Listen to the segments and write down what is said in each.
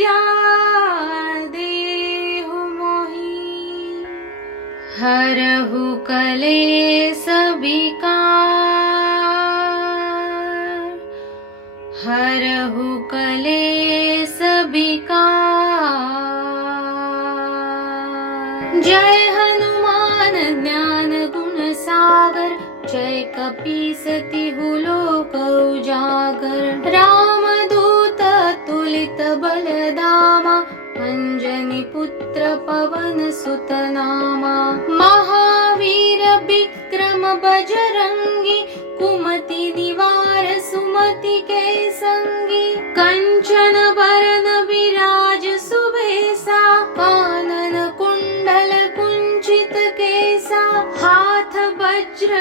विद्या देहु मोहि। हरहु कलेस विकार, हरहु कलेस विकार। जय हनुमान ज्ञान गुण सागर, जय कपीसतिहु लोक उजागर। रामदूत अतुलित बलधामा, अंजनी पुत्र पवन सुत नामा। महावीर विक्रम बजरंगी, कुमति निवार सुमति के संगी। कंचन बरन विराज सुबेसा, कानन कुंडल कुंचित केसा। हाथ वज्र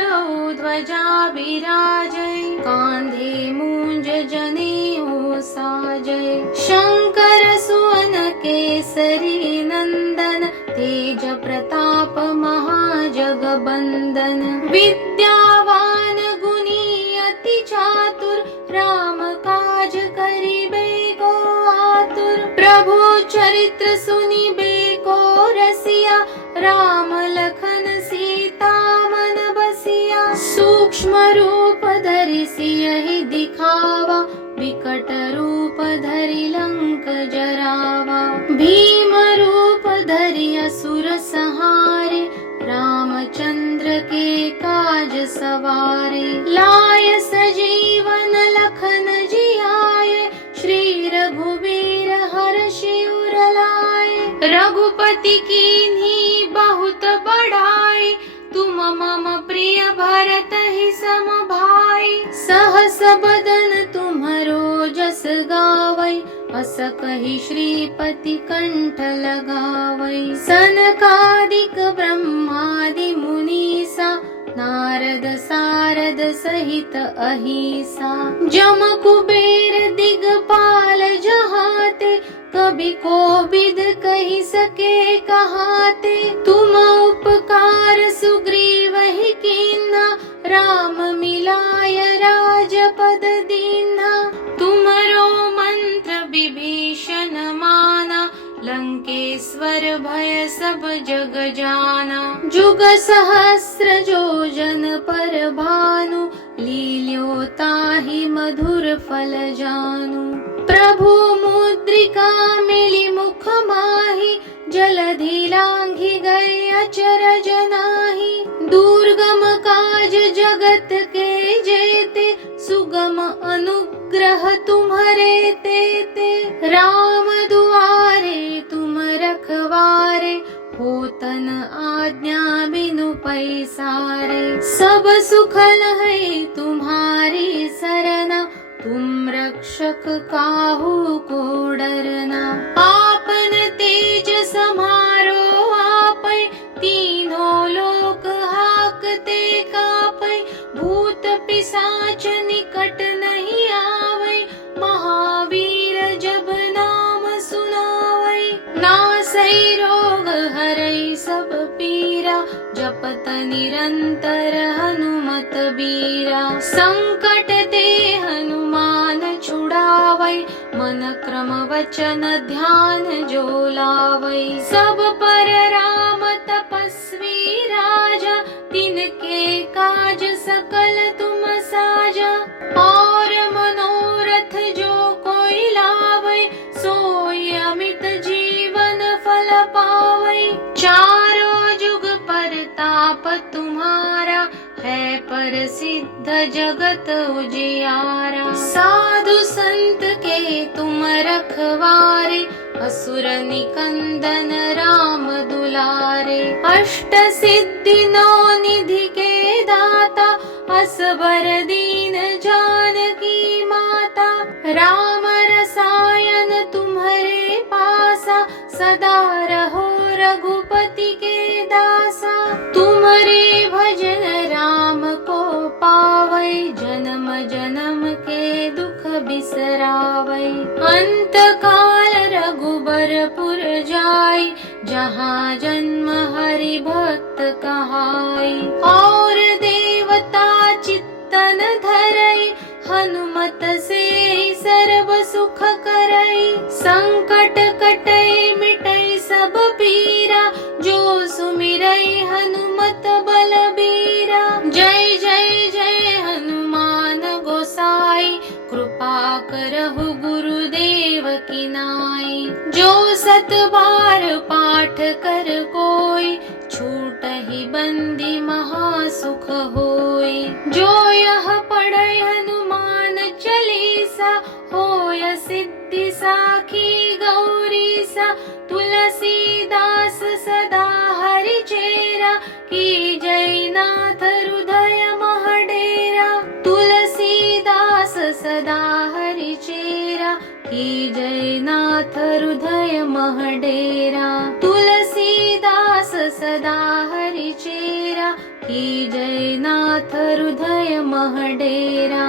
ध्वजा विराजै, कांधे मूंज जनेऊ साजै। शंकर सुवन केसरी नंदन, तेज प्रताप महाजगबंदन। विद्यावान गुणी अति चातुर, राम काज करिबे को आतुर। प्रभु चरित्र सुनिबे को रसिया, राम लखन सीता मन बसिया। सूक्ष्म रूप धरि सियहि दिखावा, विकट रूप धरि लंक जरावा। भीम रूप धरि असुर संहारे, रामचंद्र के काज सवारे। लाय सजीवन लखन जियाए, श्री रघुवीर हर्षि उर लाए। रघुपति कीन्ही बहुत बड़ाई, तुम मम प्रिय भरत ही सम भाई। सहस बदन तुम्हरो जस गावै, अस कहि श्रीपति कंठ लगावै। सनकादिक ब्रह्मादि मुनीसा, नारद सारद सहित अहिसा। जम कुबेर दिगपाल जहाते, कभी कोविद कहि सके कहाते। तुम उपकार सुग्रीवहि कीन्हा, राम मिलाय राजपद दीन्हा। तुमरो मंत्र विभीषण माना, लंकेश्वर भय सब जग जाना। जुग सहस्र योजन पर भानु, लील्यो ताहि मधुर फल जानु। प्रभु मुद्रिका मिली मुख माहि, जलधि लांघि गए अचरज नाहि। दुर्गम काज जगत के जेते, सुगम अनुग्रह तुम्हरे तेते। राम दुआरे तुम रखवारे, होतन आज्ञा बिनु पैसारे। सब सुख लहै तुम्हारी सरना, तुम रक्षक काहू को डरना। आपन तेज समारो आपै, तीनों लोक हाकते कापै। भूत पिशाच निकट नहीं आवै, महावीर जब नाम सुनावै। नासै रोग हरै सब पीरा, जपत निरंतर हनुमत बीरा। संकट ते हनुमान छुड़ावै, मन क्रम वचन ध्यान जो लावै। सब पर राम तपस्वी राजा, तिनके काज सकल तुम साजा। और मनोरथ जो कोई लावै, सोई अमित जीवन फल पावै। चारों जुग परताप तुम्हारा, है प्रसिद्ध जगत उजियारा। साधु संत के तुम रखवारे, असुर निकंदन राम दुलारे। अष्ट सिद्धि नौ निधि के दाता, असबर दीन जानकी माता। राम रसायन तुम्हारे पासा, सदा रहो रघुपति के दासा। तुम्हारे भजन राम को पावै, जन्म जन्म के दुख बिसरावै। अंत काल रघुबरपुर जाई, जहाँ जन्म हरि भक्त कहाई। और देवता चित्तन धरई, हनुमत से सर्व सुख करई, संकट कटई मिटई सब पीरा, जो सुमिरई हनुमत बलबीरा। जय जय जय हनुमान गोसाई, कृपा करहु गुरुदेव की नाई। जो सत बार पाठ कर कोई, छूटहि बंदी महा सुख होई। जो यह पढ़ै हनुमान चालीसा, होय सिद्धि साखी गौरीसा। तुलसीदास सदा हरि चेरा, की जय नाथ हृदय मह डेरा। तुलसीदास सदा हरि चेरा, की जय नाथ हृदय मह डेरा। तुलसीदास सदा हरि चेरा, की जय नाथ हृदय मह डेरा।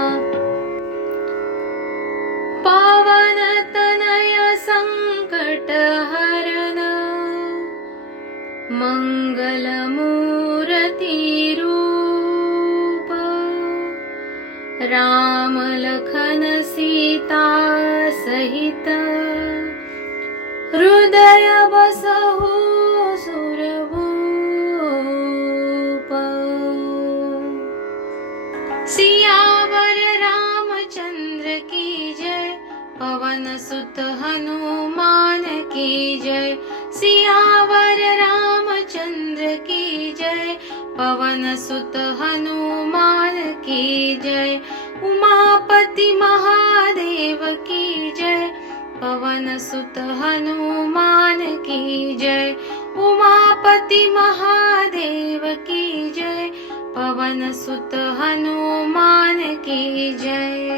पावन तनय संकट हरन, मंगल मूर्ति रूप। राम लखन सीता सहित, हृदय बसहु सुरभूप। सियावर रामचंद्र की जय, पवन सुत हनुमान की जय। सियावर रामचंद्र की जय, पवन सुत हनुमान की जय। उमापति महादेव की जय, पवन सुत हनुमान की जय। उमापति महादेव की जय, पवन सुत हनुमान की जय।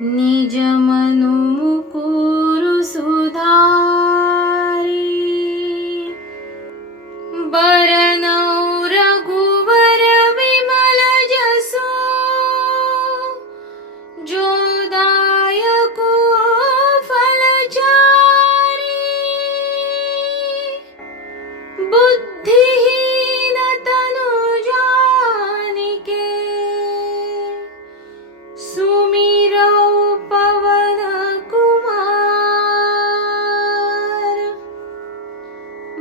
निज मनु मुकुरु सुधारी, बरनउँ रघुवर विमल जसु। जो दायको फलचारी, बुद्धिहीन तनु जानिके। सुमिरौ पवन कुमार,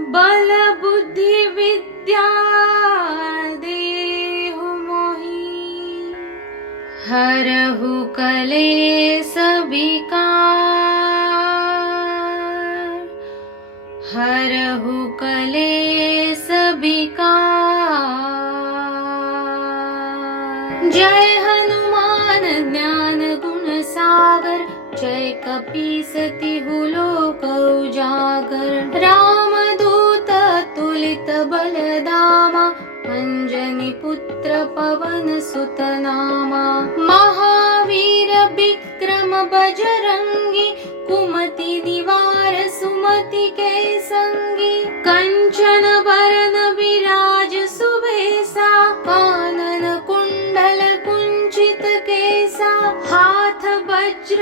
बल बुद्धि विद्या देहु मोहि। हरहु कलेस विकार, हरहु कलेस विकार। जय हनुमान ज्ञान गुण सागर, जय कपीस तिहु लोक उजागर। रामदूत तुलित बलधामा, अंजनी पुत्र पवन सुत नामा। महावीर विक्रम बजरंगी, कुमति निवार सुमति के संगी। कंचन बरन विराज सुबेसा, कानन कुंडल कुंचित केसा। हाथ वज्र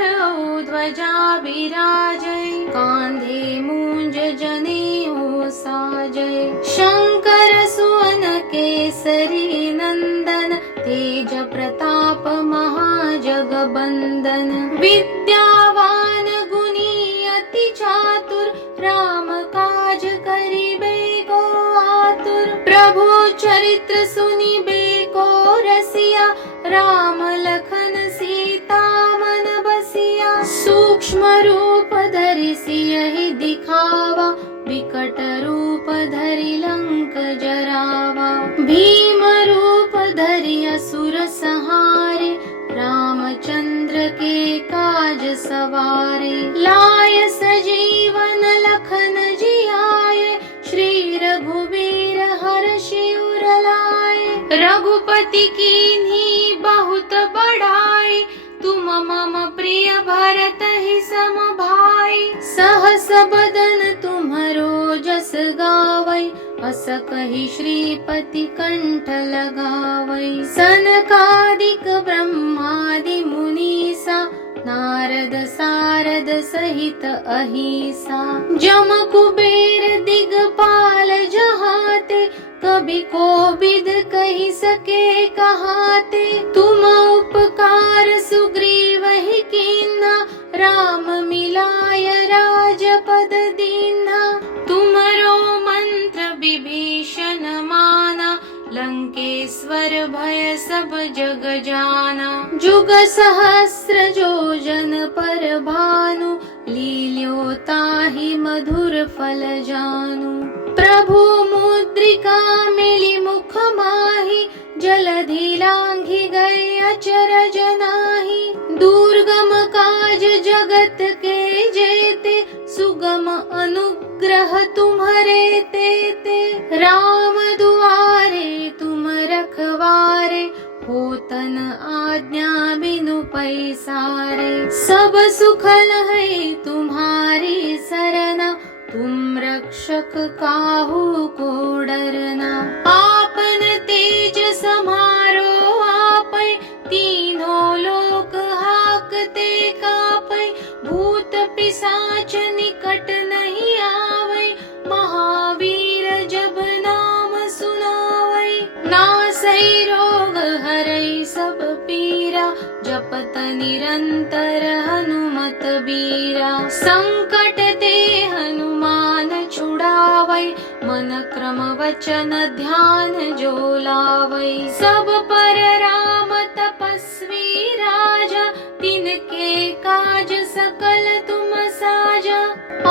ध्वजा विराजै, कांधे मूंज जनेऊ साजै। शंकर सुवन केसरी नंदन, तेज प्रताप महाजगबंदन। विद्यावान गुणी अति चातुर, राम काज करिबे को आतुर। प्रभु चरित्र सुनिबे को रसिया, राम लखन सीता मन बसिया। सूक्ष्म रूप धरि सियहि दिखावा, विकट रूप धरि लंक जरावा। भीम रूप धरि असुर संहारे, रामचंद्र के काज सवारे। लाय सजीवन लखन जियाए, श्री रघुवीर हर्षि उर लाए। रघुपति कीन्ही बहुत बड़ाई, तुम मम प्रिय भरत ही सम भाई। सहस बदन तुम्हरो जस गावै अस कही श्रीपति कंठ लगावै सनकादिक ब्रह्मादि मुनीसा नारद सारद सहित अहिसा जम कुबेर दिगपाल जहाते कभी कोबिद कही सके कहाते तुम उपकार सुग्रीव ही कीन्हा राम मिलाय राजपद दीन्हा तुमरो मंत्र विभीषण माना लंकेश्वर भय सब जग जाना जुग सहस्र जोजन पर भानु लील्यो ताहि मधुर फल जानु प्रभु मुद्रिका मिली मुख माहि जलधि लांघि गए अचरज नाहि दुर्गम काज जगत के जेते सुगम अनुग्रह तुम्हरे तेते राम दुआरे तुम रखवारे होतन आज्ञा बिनु पैसारे सब सुख लहै तुम्हारी सरना तुम रक्षक काहू को डरना आपन तेज समारो आपै तीनों लोक हाकते कापै भूत पिशाच निकट नहीं आवै महावीर जब नाम सुनावै नासै रोग हरै सब पीरा जपत निरंतर हनुमत बीरा संकट ते हनुमान छुड़ावै मन क्रम वचन ध्यान जो लावै सब पर राम तपस्वी राजा तिनके काज सकल तुम साजा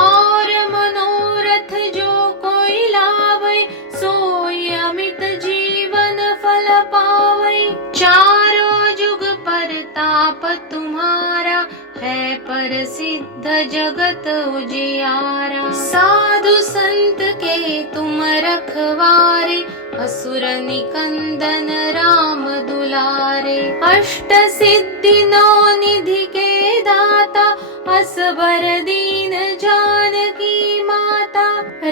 और मनोरथ जो कोई लावै सोई अमित जीवन फल पावै चारों जुग परताप तुम्हारा है प्रसिद्ध जगत उजियारा साधु संत के तुम रखवारे असुर निकंदन राम दुलारे अष्ट सिद्धि नौ निधि के दाता असबर दीन जानकी माता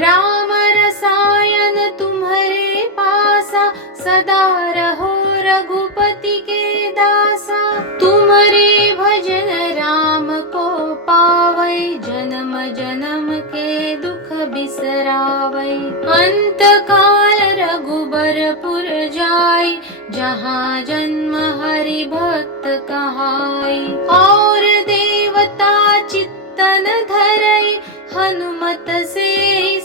राम रसायन तुम्हारे पासा सदा रहो रघुपति के दासा तुम्हारे भजन राम को पावै जन्म जन्म के दुख बिसरावै अंत काल रघुबरपुर जाई जहाँ जन्म हरि भक्त कहाई और देवता चित्तन धरई हनुमत से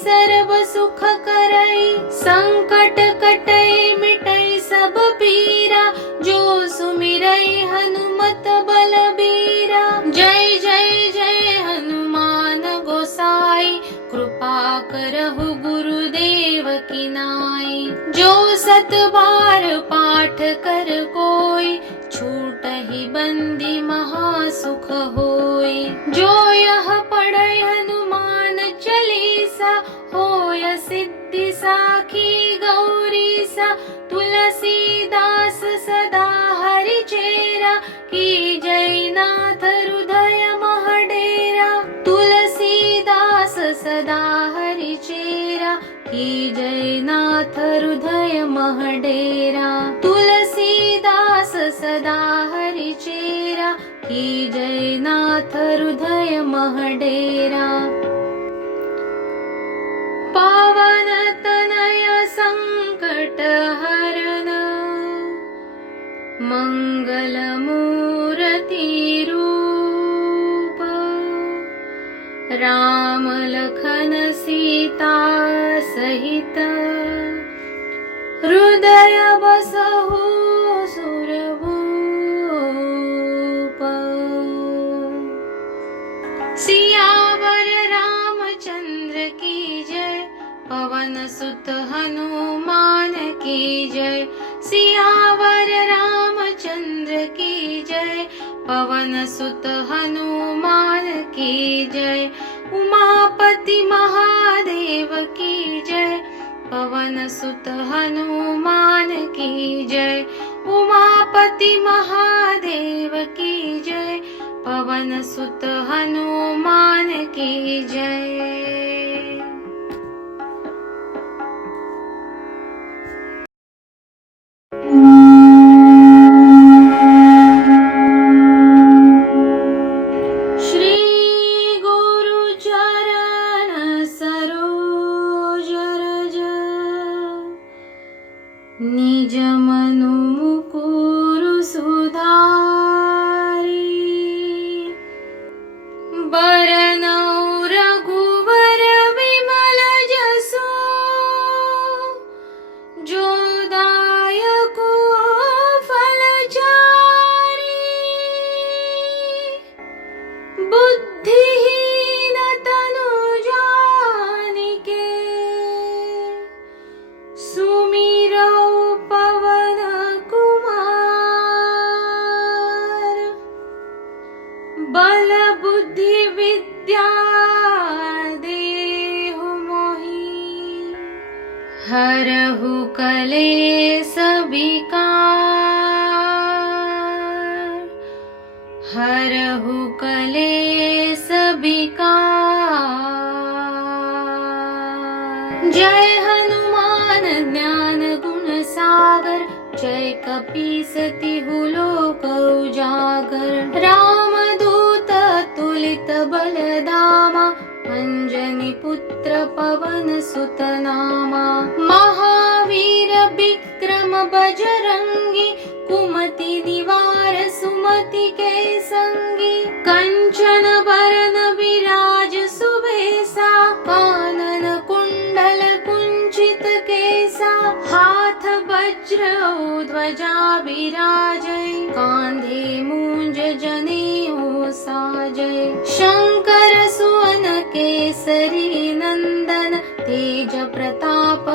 सर्व सुख करई संकट कटई मिटई सब पीरा जो सुमिरई हनुमत बलबीरा जय जय जय हनुमान गोसाई कृपा करहु गुरुदेव की नाई जो सत बार पाठ कर कोई छूटहि बंदी महासुख होई जो यह पढ़ै हनुमान चालीसा होय सिद्धि साखी गौरीसा तुलसीदास सदा हरि चेरा की जय नाथ हृदय महडेरा तुलसीदास सदा हरि चेरा की जय नाथ हृदय महडेरा तुलसीदास सदा हरि चेरा की जय नाथ हृदय महडेरा पावन तनय संकट हरन मंगल मूर्ति रूप राम लखन सीता सहित हृदय बसहु सुरभूप सियावर रामचंद्र की जय पवन सुत हनुमान की जय सियावर रामचंद्र की जय पवन सुत हनुमान की जय उमापति महादेव की जय पवन सुत हनुमान की जय उमापति महादेव की जय पवन सुत हनुमान की जय। निज मनु मुकुरु सुधारी बरनौ रघुवर विमल जसु जो दायको फलचारी बुद्धिहीन तनु जानिके सुमिरौ पवन कुमार बल बुद्धि विद्या देहु मोहि हरहु कलेस विकार हरहु कलेस विकार जय हनुमान ज्ञान गुण सागर जय कपीस तिहु लोक उजागर रामदूत तुलित बलधामा अंजनी पुत्र पवन सुत नामा महावीर विक्रम बजरंगी कुमति निवार सुमति के संगी कंचन बरन विराज सुबेसा कानन कुंडल कुंचित केसा हाथ वज्र ध्वजा विराजै कांधे मूंज जनेऊ साजै शंकर सुवन केसरी नंदन तेज प्रताप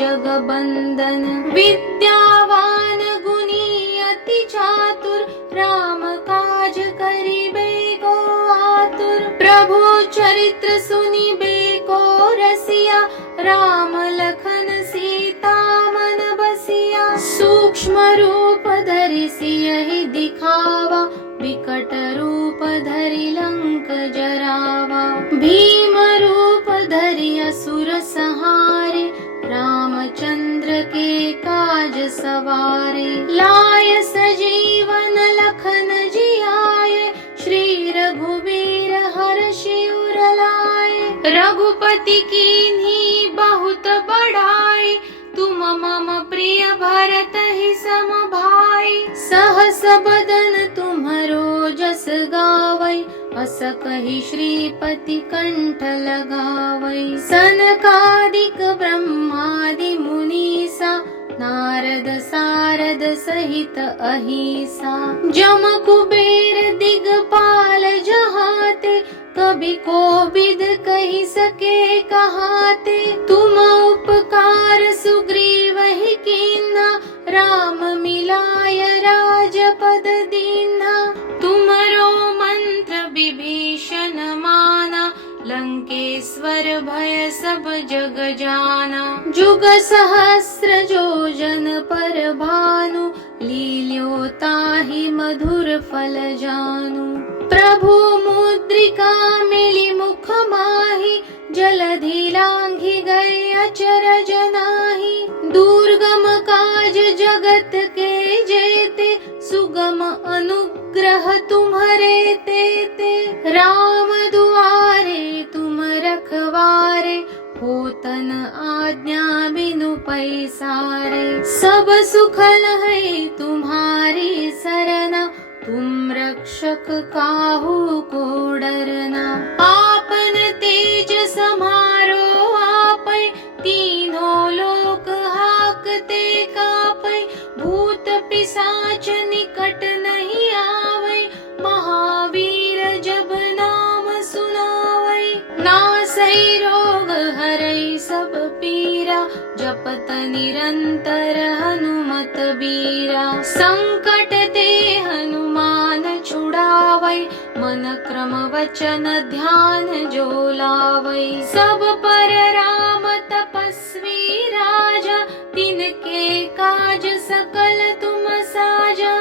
महाजगबंदन विद्यावान गुणी अति चातुर राम काज करिबे को आतुर प्रभु चरित्र सुनिबे को रसिया राम लखन सीता मन बसिया सूक्ष्म रूप धरि सियहि दिखावा विकट रूप धरि लंक जरावा भीम रूप धरि असुर संहारे रामचंद्र के काज सवारे लाय सजीवन लखन जियाए श्री रघुवीर हर्षि उर लाए रघुपति कीन्ही बहुत बड़ाई तुम मम प्रिय भरत ही सम भाई सहस बदन तुम्हरो जस गावै अस कहि श्रीपति कंठ लगावै सनकादिक ब्रह्मादि मुनीसा नारद सारद सहित अहिसा जम कुबेर दिगपाल जहाते कभी कोविद कहि सके कहाते तुम उपकार सुग्रीवहि कीन्हा राम मिलाय राजपद दीन्हा तुमरो मंत्र विभीषण माना लंकेश्वर भय सब जग जाना जुग सहस्र योजन पर भानु लील्यो ताहि मधुर फल जानु प्रभु मुद्रिका मिली मुख माहि जलधि लांघि गए अचरज नाहि दुर्गम काज जगत के जेते सुगम अनुग्रह तुम्हरे तेते राम दुआरे तुम रखवारे होतन आज्ञा बिनु पैसारे सब सुखल है तुम्हारी सरना तुम रक्षक काहू को डरना आपन तेज समारो आपै तीनों लोक हाकते कापै भूत पिशाच निकट नहीं आवै महावीर जब नाम सुनावै नासै रोग हरै सब पीरा जपत निरंतर हनुमत बीरा संकट ते हनुमान छुड़ावै मन क्रम वचन ध्यान जो लावै सब पर राम तपस्वी राजा तिनके काज सकल तुम साजा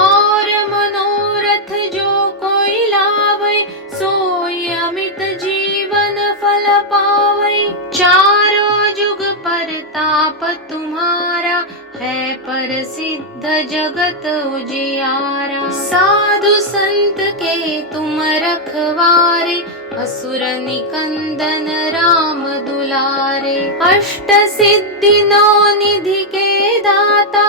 और मनोरथ जो कोई लावै सोई अमित जीवन फल पावै चारों जुग परताप तुम्हारा है प्रसिद्ध जगत उजियारा साधु संत के तुम रखवारे असुर निकंदन राम दुलारे। अष्ट सिद्धि नौ निधि के दाता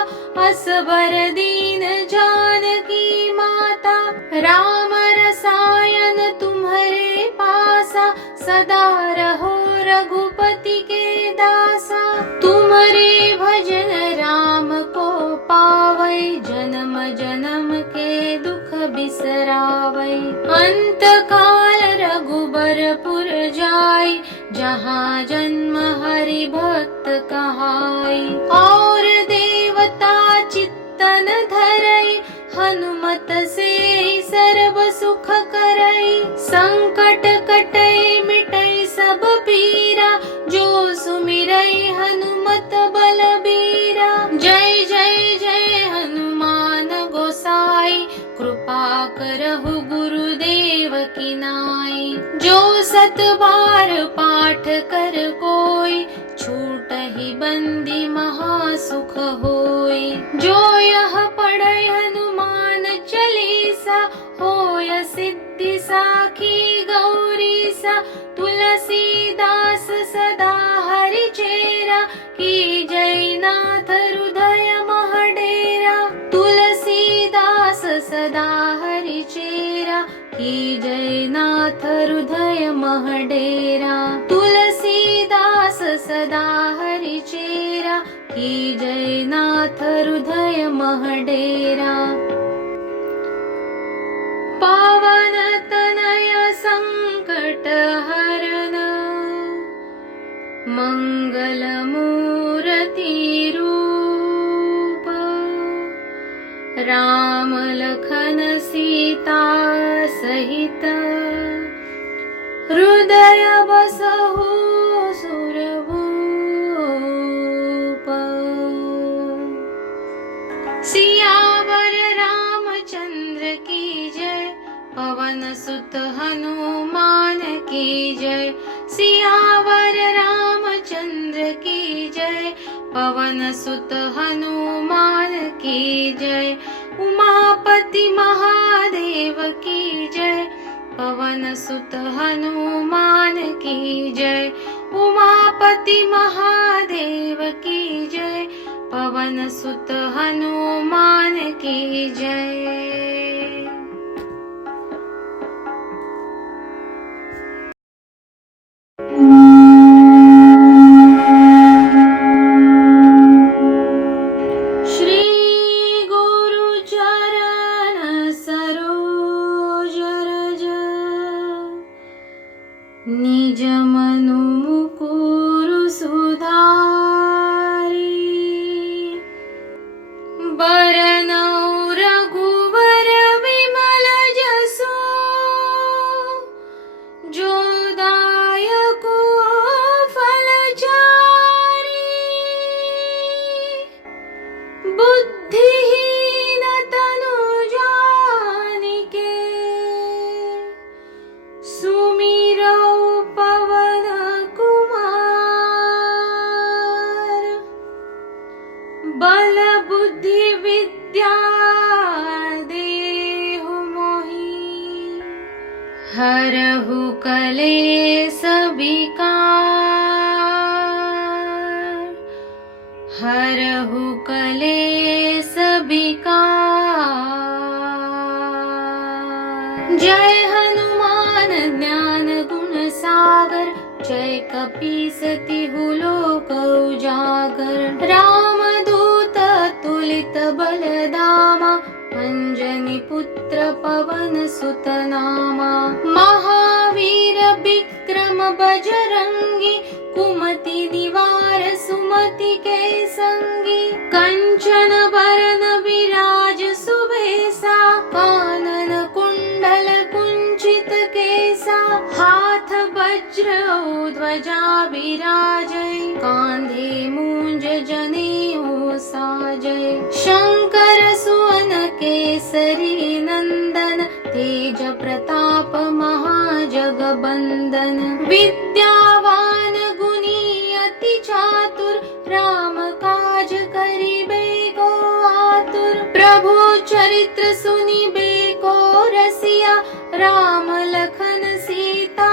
असबर दीन जानकी माता। राम रसायन तुम्हारे पासा सदा रहो रघुपति के दासा। तुम्हारे भजन राम को पावै जन्म जन्म के दुख बिसरावै। अंत काल रघुबरपुर जाई जहाँ जन्म हरि भक्त कहाई। और देवता चित्तन धरई हनुमत से सर्व सुख करई। संकट कटई मिटई सब पीरा जो सुमिरई हनुमत बलबीरा। जय जय जय हनुमान गोसाई कृपा करहु गुरुदेव की नाई। जो सत बार पाठ कर कोई छूटहि बंदी महा सुख होई। जो यह पढ़ै हनुमान चालीसा होय सिद्धि साखी गौरीसा। तुलसीदास सदा हरि चेरा की जय नाथ हृदय मह डेरा। तुलसीदास सदा हरि चेरा की जय नाथ हृदय मह डेरा। तुलसीदास सदा हरि चेरा की जय नाथ हृदय मह डेरा। पावन तनय संकट हरन मंगल मूर्ति रूप। राम लखन सीता सहित हृदय बसहु सुरभूप। सियावर रामचंद्र की जय पवन सुत हनुमान की जय। सियावर रामचंद्र की जय पवन सुत हनुमान की जय। उमापति महादेव की जय पवन सुत हनुमान की जय। उमापति महादेव की जय पवन सुत हनुमान की जय। निज मनु मुकुरु सुधारी। बरनौ रघुवर विमल जसु जो दायको फलचारी। बुद्धिहीन तनु जानिके सुमिरौ पवन कुमार। बल बुद्धि विद्या देहु मोहि हरहु कलेस विकार। हरहु कलेस विकार। जय हनुमान ज्ञान गुण सागर जय कपीस तिहु लोक उजागर। राम दूत तुलित बलधामा अंजनी पुत्र पवन सुत नामा। महावीर विक्रम बजरंगी कुमति निवार सुमति के संगी। कंचन बरन विराज सुबेसा कानन कुंडल कुंचित केसा। हाथ वज्र ध्वजा विराजै कांधे मूंज जनेऊ साजै। शंकर सुवन केसरी नंदन तेज प्रताप महाजगबंदन। विद्यावान गुणी अति चातुर राम काज करिबे को आतुर। प्रभु चरित्र सुनिबे को रसिया राम लखन सीता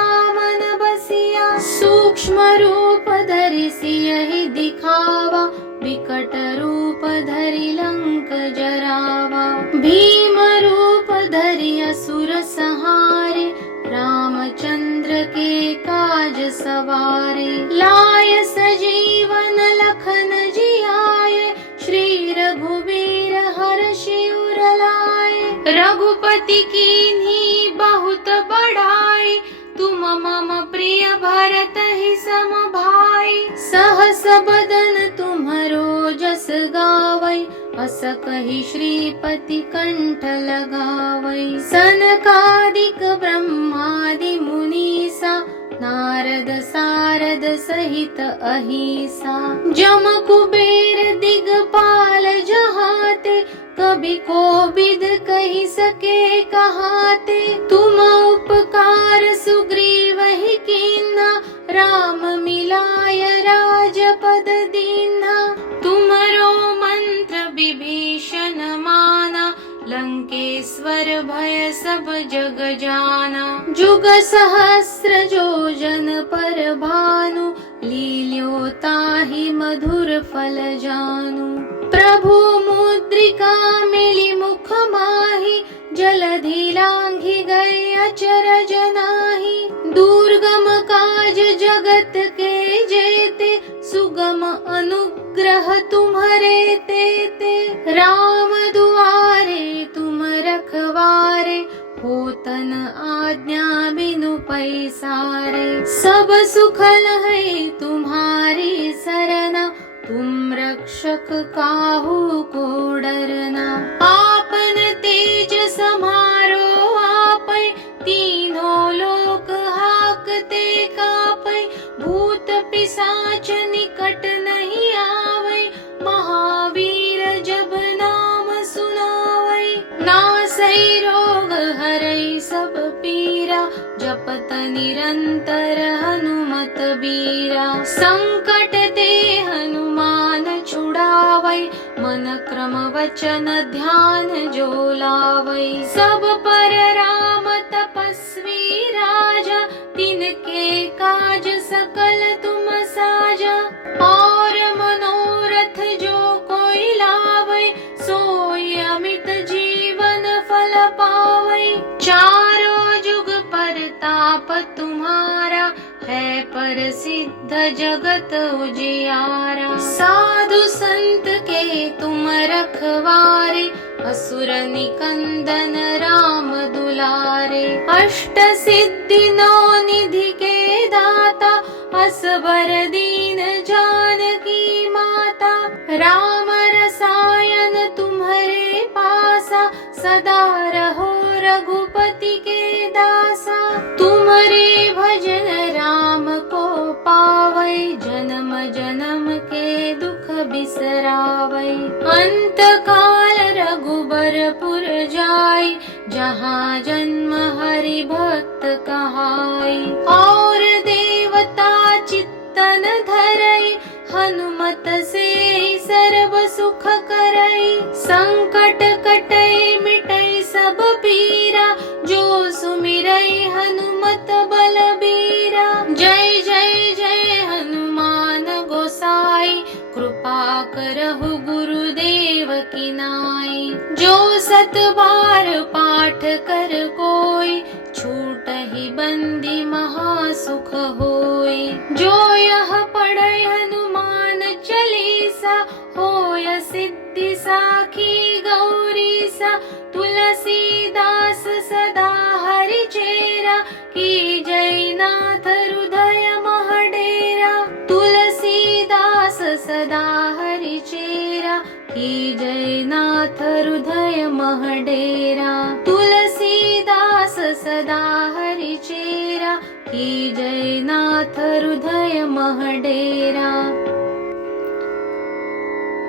विकट रूप धरि लंक जरावा। भीम रूप धरि असुर संहारे, रामचंद्र के काज सवारे। लाय सजीवन लखन जियाए, श्री रघुवीर हर्षि उर लाए। रघुपति कीन्ही बहुत बड़ाई, तुम मम प्रिय भरत ही सम भाई। सहस बदन तुम्हरो जस गावै, अस कहि श्रीपति कंठ लगावै। सनकादिक ब्रह्मादि मुनीसा, नारद सारद सहित अहिसा। जम कुबेर दिगपाल जहाते, कभी कोविद कहि सके कहाते। तुम उपकार सुग्रीव ही कीन्हा, राम मिलाय राजपद दीन्हा। तुमरो मंत्र विभीषण माना, लंकेश्वर भय सब जग जाना। जुग सहस्र जो जन पर भानु, लील्यो ताहि मधुर फल जानु। प्रभु मुद्रिका मिली मुख माहि, जलधि लांघि गए अचरज नाहि। दुर्गम काज जगत के जेते, सुगम अनुग्रह तुम्हरे तेते। राम दुआरे तुम रखवारे, होतन आज्ञा बिनु पैसारे। सब सुख लहै तुम्हारी सरना, तुम रक्षक काहू को डरना। आपन तेज समारो आपै, तीनों लोक हाकते कापै। भूत पिशाच निकट नहीं आवै, महावीर जब नाम सुनावै। नासै रोग हरै सब पीरा, जपत निरंतर हनुमत बीरा। संकट ते हनुमान छुड़ावै, मन क्रम वचन ध्यान जो लावै। सब पर राम तपस्वी राजा, तिनके काज सकल तुम साजा। और मनोरथ जो कोई लावै, सोई अमित जीवन फल पावै। चारों जुग परताप तुम्हारा, है प्रसिद्ध जगत उजियारा। साधु संत के तुम रखवारे, असुर निकंदन राम दुलारे। अष्ट सिद्धि नौ निधि के दाता, असबर दीन जानकी माता। राम रसायन तुम्हारे पासा, सदा रहो रघुपति के दासा। तुम्हारे भजन राम को पावै, जन्म जन्म के दुख बिसरावै। अंत काल रघुबरपुर जाई, जहाँ जन्म हरि भक्त कहाई। और देवता चित्तन धरई, हनुमत से सर्व सुख करई। संकट कटई मिटई सब पीरा, जो सुमिरई हनुमत बलबीरा। जय जय जय हनुमान गोसाई, कृपा करहु गुरुदेव की नाई। जो सत बार पाठ कर कोई, छूटहि बंदी महा सुख होई। जो यह पढ़ै हनुमान चालीसा, होय सिद्धि साखी गौरीसा। तुलसीदास सदा हरि चेरा, की जय नाथ हृदय मह डेरा। तुलसीदास सदा हरि चेरा, की जय नाथ हृदय मह डेरा। तुलसीदास सदा हरि चेरा, की जय नाथ हृदय मह डेरा।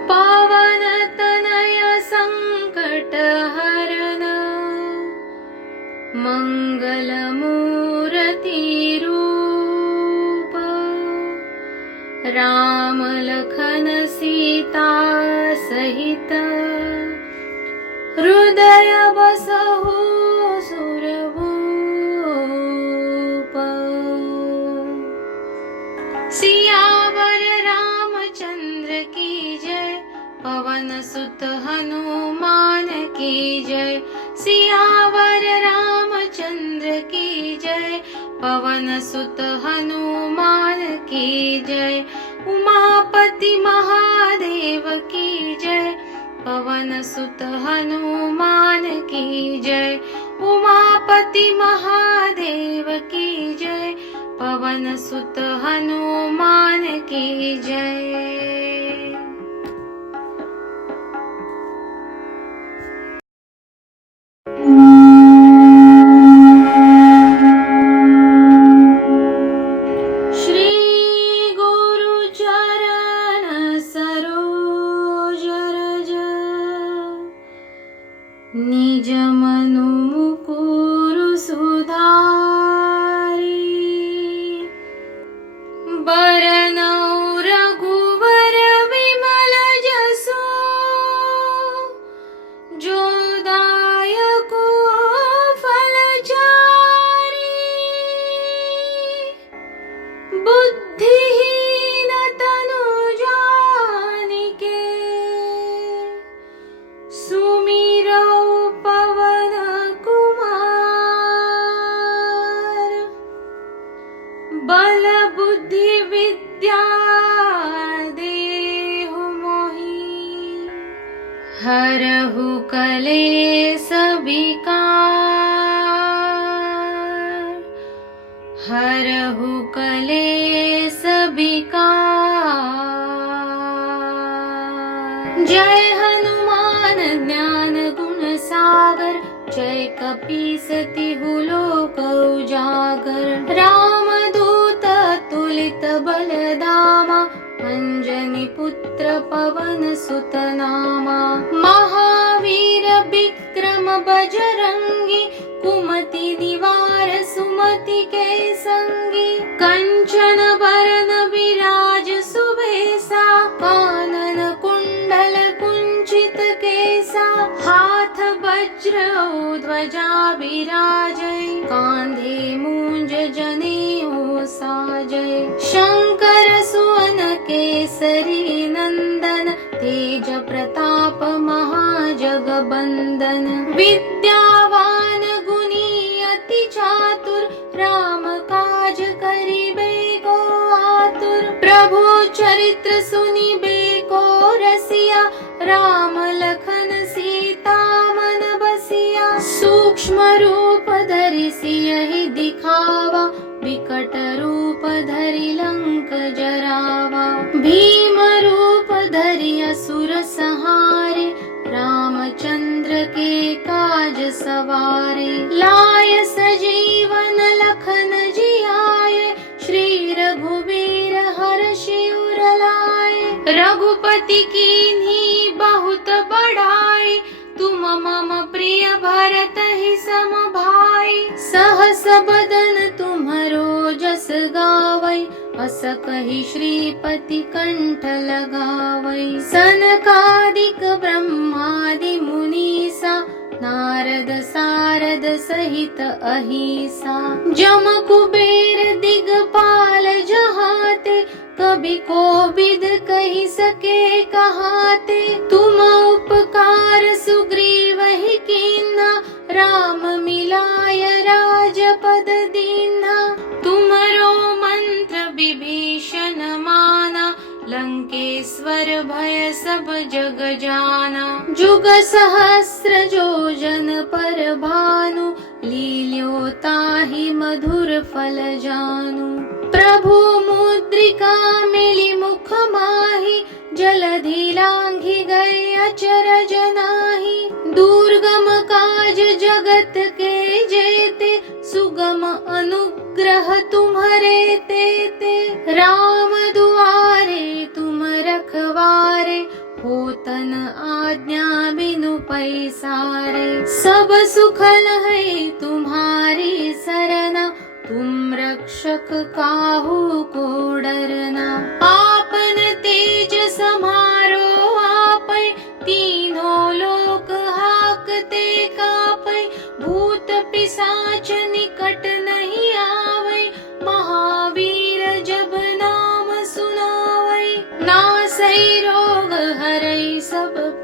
पावन तनय संकट हरन, मंगल मूर्ति रूप। राम लखन सीता सहित, हृदय बसहु सुरभूप। सियावर रामचंद्र की जय। पवन सुत हनुमान की जय। सियावर रामचंद्र की जय। पवन सुत हनुमान की जय। उमापति महादेव की जय। पवन सुत हनुमान की जय। उमापति महादेव की जय। पवन सुत हनुमान की जय। निज मनु मुकुरु सुधारी। बरनउँ रघुवर विमल जसु। जो दायको फलचारी। बुद्धिहीन तनु जानिके। सुमिरौ पवन कुमार। बल बुद्धि विद्या देहु मोहि। हरहु कलेस विकार। हरहु कलेस विकार। जय हनुमान ज्ञान गुण सागर। जय कपीस तिहु लोक उजागर। रामदूत तुलित बलधामा। अंजनी पुत्र पवन सुत नामा। महावीर विक्रम बजरंगी। कुमति निवार सुमति के संगी। कंचन बरन विराज सुबेसा। कानन कुंडल कुंचित केसा। हाथ वज्र ध्वजा विराजै। कांधे मूंज जनेऊ साजै। शंकर सुवन केसरी नंदन। तेज प्रताप महाजगबंदन। विद्यावान गुणी अति चातुर। राम काज करिबे को आतुर। प्रभु चरित्र सुनिबे को रसिया। राम लखन सीता मन बसिया। सूक्ष्म रूप धरि सियहि दिखावा। विकट रूप धरि लंक जरावा। भीम रूप धरि असुर संहारे। रामचंद्र के काज सवारे। लाय सजीवन लखन जियाए। श्री रघुवीर हर्षि उर लाए। रघुपति कीन्ही बहुत बड़ाई। तुम मम प्रिय भरत ही सम भाई। सहस बदन तुम्हरो जस गावै। अस कहि श्रीपति कंठ लगावै। सनकादिक ब्रह्मादि मुनीसा। नारद सारद सहित अहिसा। जम कुबेर दिगपाल जहाते। कभी कोविद कहि सके कहाते। तुम उपकार सुग्रीवहि कीन्हा। राम मिलाय राजपद दीन्हा। तुमरो मंत्र विभीषण माना। लंकेश्वर भय सब जग जाना। जुग सहस्र जो जन पर भानु। लील्यो ताहि मधुर फल जानु। प्रभु मुद्रिका मिली मुख माहि। जलधि लांघि गए अचरज नाहि। दुर्गम काज जगत के जेते। सुगम अनुग्रह तुम्हरे तेते। राम दुआरे तुम रखवारे। होतन आज्ञा बिनु पैसारे। सब सुख लहै तुम्हारी सरना। तुम रक्षक काहू को डरना। आपन तेज समारो आपै। तीनों लोक हाकते कापै। भूत पिशाच निकट नहीं आवै। महावीर जब नाम सुनावै। नासै रोग हरै सब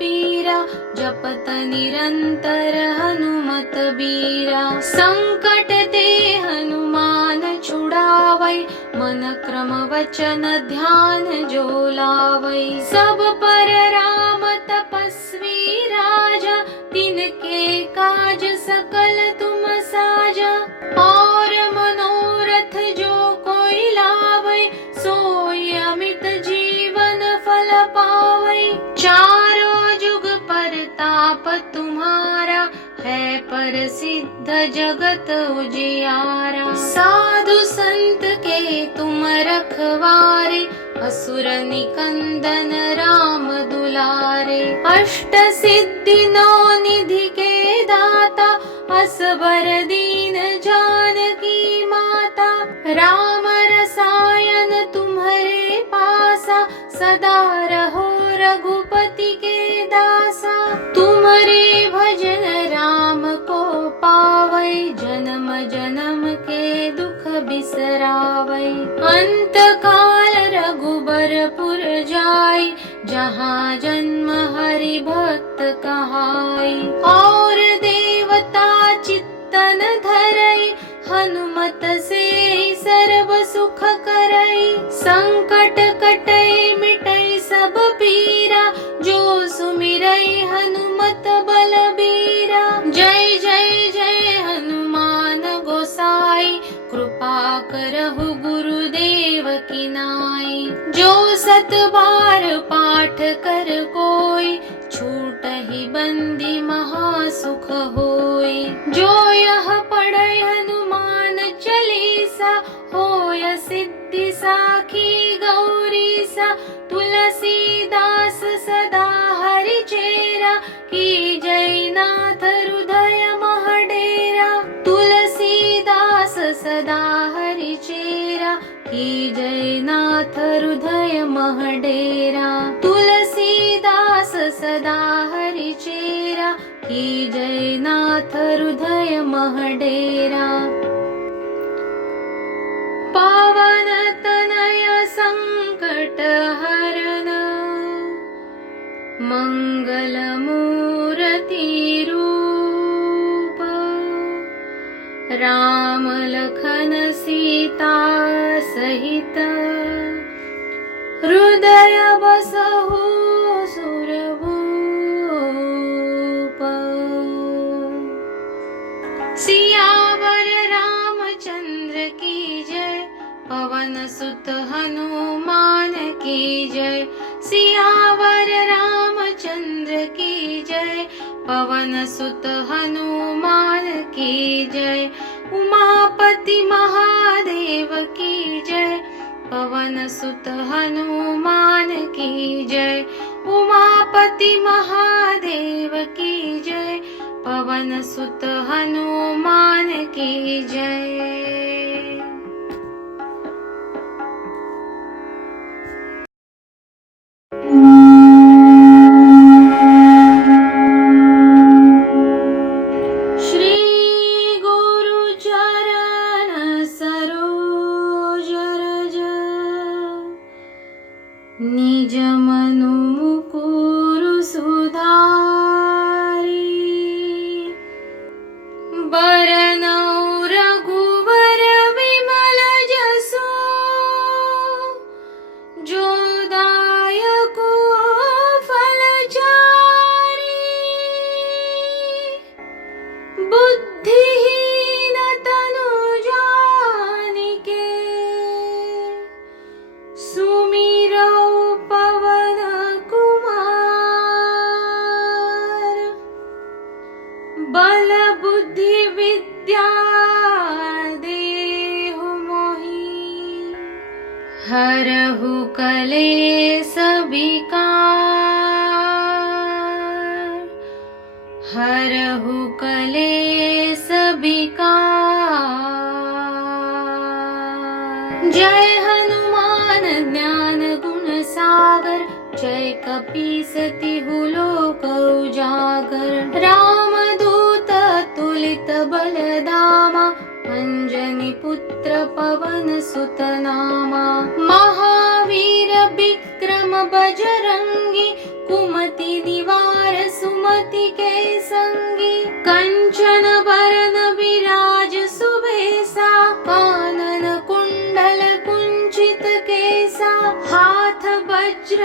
जपत निरंतर हनुमत बीरा। संकट ते हनुमान छुड़ावै, मन क्रम वचन ध्यान जो लावै। सब पर राम तपस्वी राजा, तिनके काज सकल तुम साजा। और मनोरथ जो कोई लावै, सोई अमित जीवन फल पावै। चारों जुग परताप तुम्हारा, है प्रसिद्ध जगत उजियारा। साधु संत के तुम रखवारे, असुर निकंदन राम दुलारे। अष्ट सिद्धि नौ निधि के दाता, असबर दीन जानकी माता। राम रसायन तुम्हारे पासा, सदा रहो रघुपति के दासा। तुम्हारे भजन राम को पावै, जन्म जन्म के दुख बिसरावै। अंत काल रघुबरपुर जाई, जहाँ जन्म हरि भक्त कहाई। और देवता चित्तन धरई, हनुमत से सर्व सुख करई। संकट कटई मिटई सब पीरा, जो सुमिरई हनुमत बलबीरा। जय जय जय हनुमान गोसाई, कृपा करहु गुरुदेव की नाई। जो सत बार पाठ कर कोई, छूटहि बंदी महा सुख होई। जो यह पढ़ै हनुमान चालीसा, होय सिद्धि साखी गौरीसा। तुलसीदास सदा हरि चेरा, की जय नाथ हृदय मह डेरा। तुलसीदास सदा हरि चेरा, की जय नाथ हृदय मह डेरा। तुलसीदास सदा हरि चेरा, की जय नाथ हृदय मह डेरा। पावन तनय संकट हरन, मंगल मूर्ति रूप। राम लखन सीता सहित, हृदय बसहु सुरभूप। सियावर रामचंद्र की जय, पवन सुत हनुमान की जय। सियावर रामचंद्र की जय, पवन सुत हनुमान की जय। उमापति महादेव की जय, पवन सुत हनुमान की जय। उमापति महादेव की जय, पवन सुत हनुमान की जय। निज मनु मुकुरु सुधारी, बरनउँ रघुवर विमल जसु। जो दायको फलचारी, बुद्धिहीन तनु जानिके। सुमिरौ पवन कुमार, बल बुद्धि विद्या देहु मोहि। हरहु कलेस विकार, हरहु कलेस विकार। जय हनुमान ज्ञान गुण सागर, जय कपीस तिहु लोक उजागर। राम दूत तुलित बलधामा, अंजनी पुत्र पवन सुत नामा। महावीर विक्रम बजरंगी, कुमति निवार सुमति रघुपति के संगी। कंचन बरन बिराज सुबेसा, कानन कुंडल कुंचित केसा। हाथ वज्र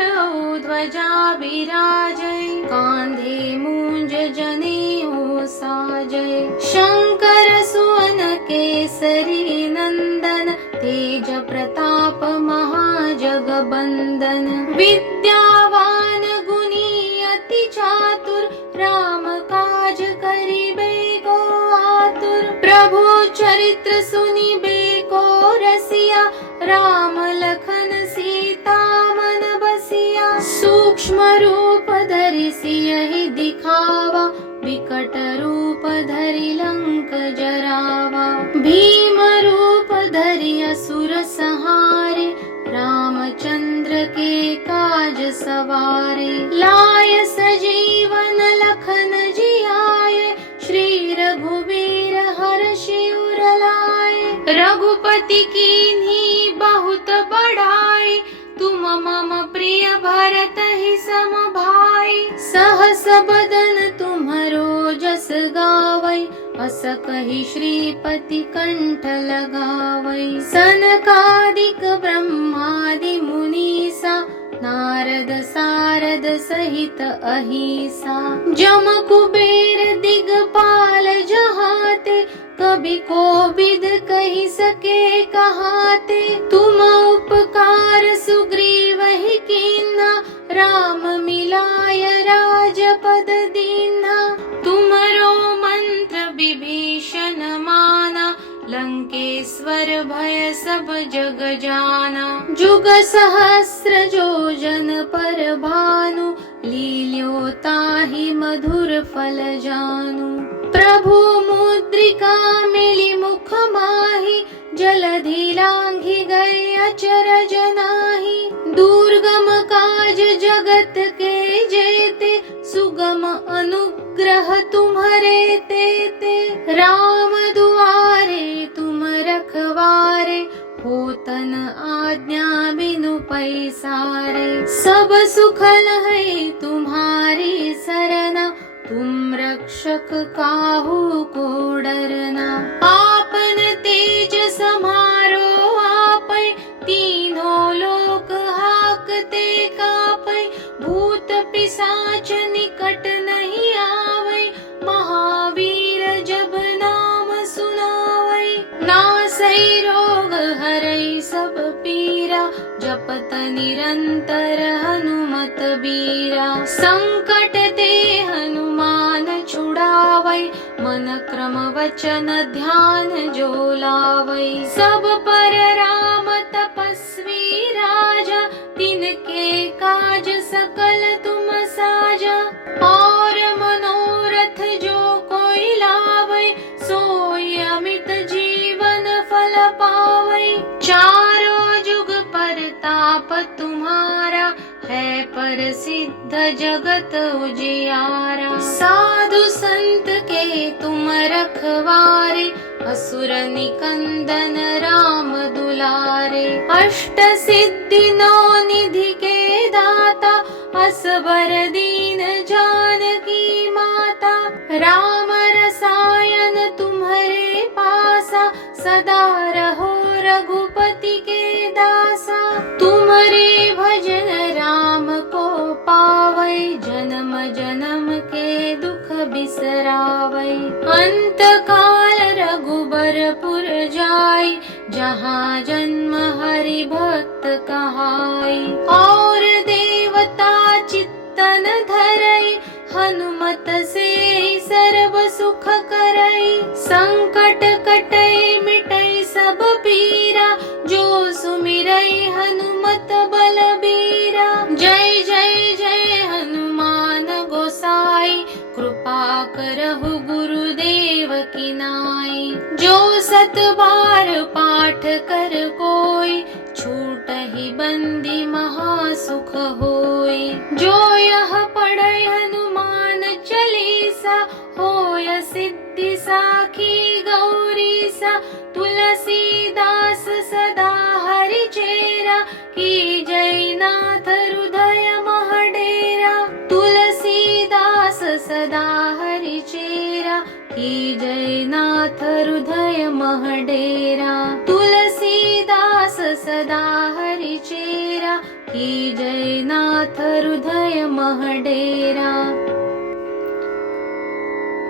ध्वजा बिराजै, कांधे मूंज जनेऊ साजै। शंकर सुवन केसरी नंदन, तेज प्रताप महाजगबंदन। विद्यावान गुणी अति चातुर, राम काज करिबे को आतुर। प्रभु चरित्र सुनिबे को रसिया, राम लखन सीता मन बसिया। सूक्ष्म रूप धरि सियहि दिखावा, विकट रूप धरि लंक जरावा। भीम रूप धरि असुर संहारे, रामचंद्र के काज सवारे। लाय सजीवन लखन जियाए, श्री रघुवीर हर्षि उर लाए। रघुपति कीन्ही बहुत बड़ाई, तुम मम प्रिय भरत ही सम भाई। सहस बदन तुम्हरो जस गावै, अस कहि श्रीपति कंठ लगावै। सनकादिक ब्रह्मादि मुनीसा, नारद सारद सहित अहिसा। जम कुबेर दिगपाल जहाते, कभी कोविद कहि सके कहाते। तुम उपकार सुग्रीवहि कीन्हा, राम मिलाय राजपद दीन्हा। तुमरो मंत्र विभीषण माना, लंकेश्वर भय सब जग जाना। जुग सहस्र जो जन पर भानु, लील्यो ताहि मधुर फल जानु। प्रभु मुद्रिका मिली मुख माहि, जलधि लांघि गए अचरज नाहि। दुर्गम काज जगत के जेते, सुगम अनुग्रह तुम्हरे तेते। राम दुआरे तुम रखवारे, होतन आज्ञा बिनु पैसारे। सब सुख लहै तुम्हारी सरना, तुम रक्षक काहू को डरना। आपन तेज समारो आपै, तीनों लोक हाकते कापै। भूत पिशाच निकट नहीं आवै, महावीर जब नाम सुनावै। नासै रोग हरै सब पीरा, जपत निरंतर हनुमत बीरा। संकट ते हनुमान छुड़ावै, मन क्रम वचन ध्यान जो लावै। सब पर राम तपस्वी राजा, तिनके काज सकल तुम साजा। और मनोरथ जो कोई लावै, सोई अमित जीवन फल पावै। चारों जुग परताप तुम्हारा, है प्रसिद्ध जगत उजियारा। साधु संत के तुम रखवारे, असुर निकंदन राम दुलारे। अष्ट सिद्धि नौ निधि के दाता, असबर दीन जानकी माता। राम रसायन तुम्हारे पासा, सदा रहो रघुपति के दासा। तुम्हारे भजन राम को पावै, जन्म जन्म के दुख बिसरावै। अंत काल रघुबरपुर जाई, जहाँ जन्म हरि भक्त कहाई। और देवता चित्तन धरई, हनुमत से सर्व सुख करई। संकट कटई मिटई सब पीरा, जो सुमिरई हनुमत बलबीरा। जय जय जय हनुमान गोसाई, कृपा करहु गुरुदेव की नाई। जो सत बार पाठ कर कोई, छूटहि बंदी महासुख होई। जो यह पढ़ै हनुमान चालीसा, होय सिद्धि साखी गौरीसा। तुलसीदास सदा हरि चेरा, की जय नाथ हृदय महडेरा। तुलसीदास सदा हरि चेरा, की जय नाथ हृदय महडेरा। तुलसीदास सदा हरि चेरा, की जय नाथ हृदय महडेरा।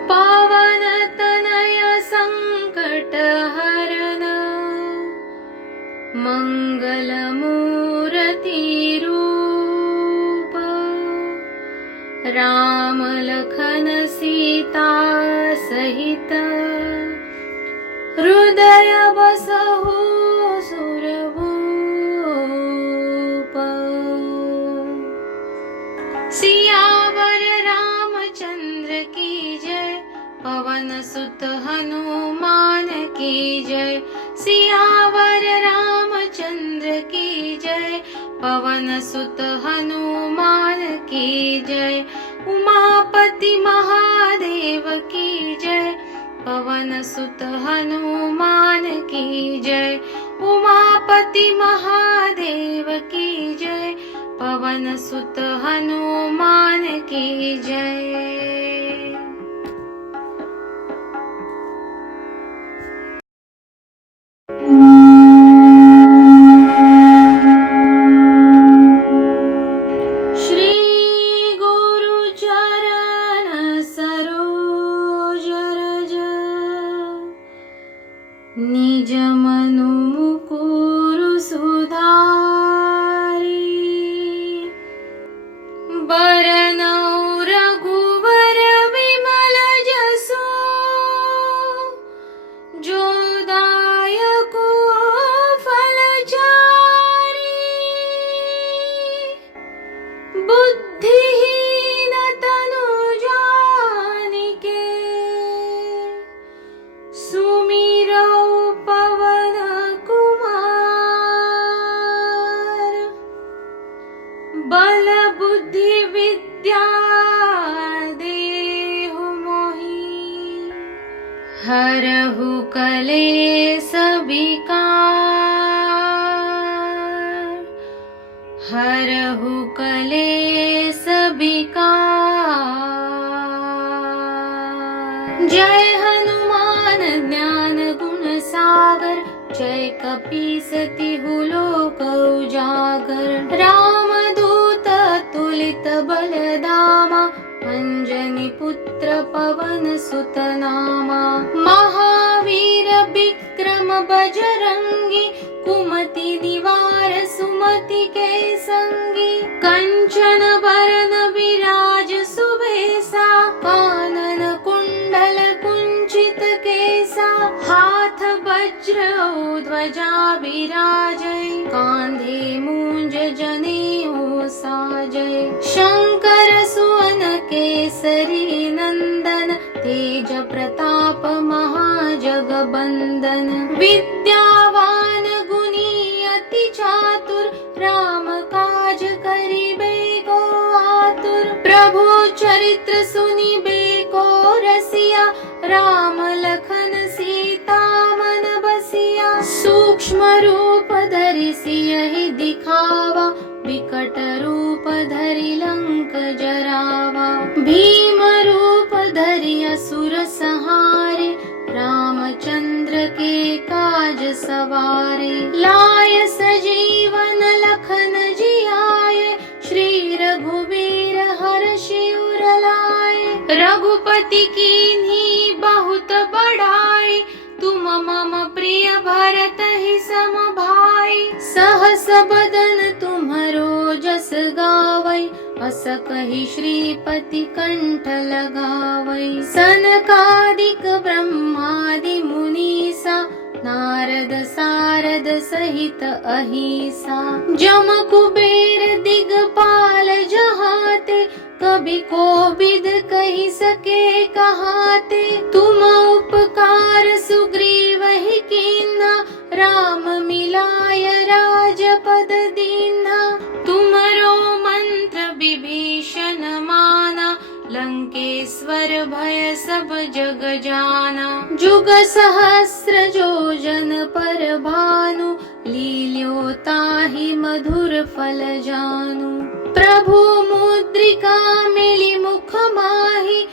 पावन तनय संकट हरन, मंगल मूर्ति रूप। राम लखन सीता सहित, हृदय बसहु सुरभूप। सियावर रामचंद्र की जय, पवन सुत हनुमान की जय। सियावर रामचंद्र की जय, पवन सुत हनुमान की जय। उमापति महादेव की जय, पवन सुत हनुमान की जय। उमापति महादेव की जय, पवन सुत हनुमान की जय। निज मनु मुकुरु सुधारी, बरनउँ रघुवर विमल जसु। जो दायको फलचारी, बुद्धिहीन तनु जानिके। सुमिरौ पवन कुमार, बल बुद्धि विद्या देहु मोहि। हरहु कलेस विकार, हरहु कलेस विकार। जय हनुमान ज्ञान गुण सागर, जय कपीस तिहु लोक उजागर। रामदूत तुलित बलधामा, अंजनी पुत्र पवन सुत नामा। महावीर विक्रम बजरंगी, कुमति निवार सुमति के संगी। कंचन बरन विराज सुबेसा, कानन कुंडल कुंचित केसा। हाथ वज्र ध्वजा विराजै, कांधे मूंज जनेऊ साजै। शंकर सुवन केसरी नंदन, तेज प्रताप महाजगबंदन। विद्यावान गुणी अति चातुर, राम काज करिबे को आतुर। प्रभु चरित्र सुनिबे को रसिया, राम लखन सीता मन बसिया। सूक्ष्म रूप धरि सियहि दिखावा, विकट रूप धरि लंक जरावा। भीम रूप धरि असुर संहारे, रामचंद्र के काज सवारे। लाय सजीवन लखन जियाए, श्री रघुवीर हर्षि उर लाए। रघुपति कीन्ही बहुत बड़ाई, तुम मम प्रिय भरत ही सम भाई। सहस बदन तुम्हरो जस गावै, अस कहि श्रीपति कंठ लगावै। सनकादिक ब्रह्मादि मुनीसा, नारद सारद सहित अहिसा। जम कुबेर दिगपाल जहाते, कभी कोविद कहि सके कहाते। तुम उपकार सुग्रीवहि कीन्हा, राम मिलाय राजपद दीन्हा। तुमरो मंत्र विभीषण माना, लंकेश्वर भय सब जग जाना। जुग सहस्र जो जन पर भानु, लील्यो ताहि मधुर फल जानु। प्रभु मुद्रिका मिली मुख माहि,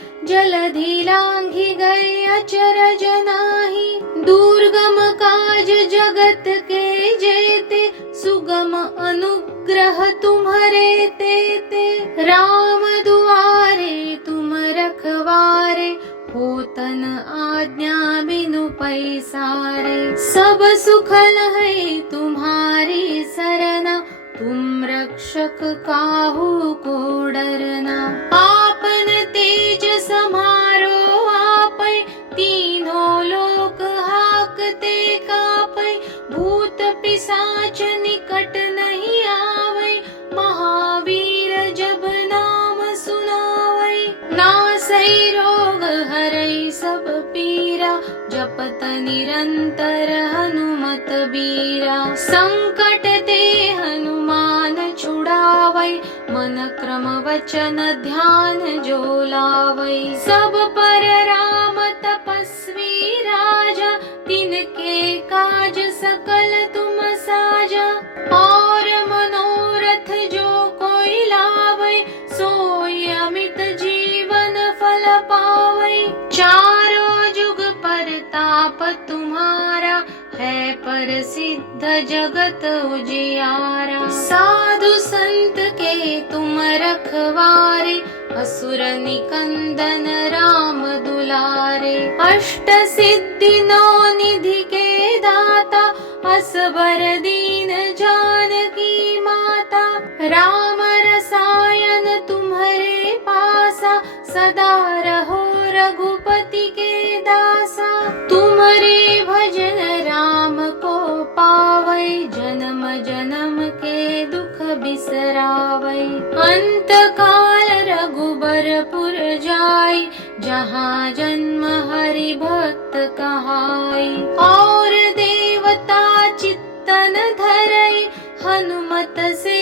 अचरज नाही। दुर्गम काज जगत के जेते, सुगम अनुग्रह तुम्हरे तेते। राम दुआरे तुम रखवारे, होतन आज्ञा बिनु पैसारे। सब सुख लहै तुम्हारी सरना, तुम रक्षक काहू को डरना। आपन तेज समारो आपै, तीनों लोक हाकते कापै। भूत पिशाच निकट नहीं आवै, महावीर जब नाम सुनावै। नासै रोग हरै सब पीरा, जपत निरंतर हनुमत बीरा। संकट ते हनुमान छुड़ावै, मन क्रम वचन ध्यान जो लावै। सब पर राम तपस्वी राजा, तिनके काज सकल तुम साजा। और मनोरथ जो कोई लावै, सोई अमित जीवन फल पावै। चारों जुग परताप तुम्हारा, है प्रसिद्ध जगत उजियारा। साधु संत के तुम रखवारे, असुर निकंदन राम दुलारे। अष्ट सिद्धि नौ निधि के दाता, असबर दीन जानकी माता। राम रसायन तुम्हारे पासा, सदा रहो रघुपति के दासा। तुम्हारे भजन राम को पावै, जन्म जन्म के दुख बिसरावै। अंत काल रघुबरपुर जाई, जहाँ जन्म हरि भक्त कहाई। और देवता चित्तन धरई, हनुमत से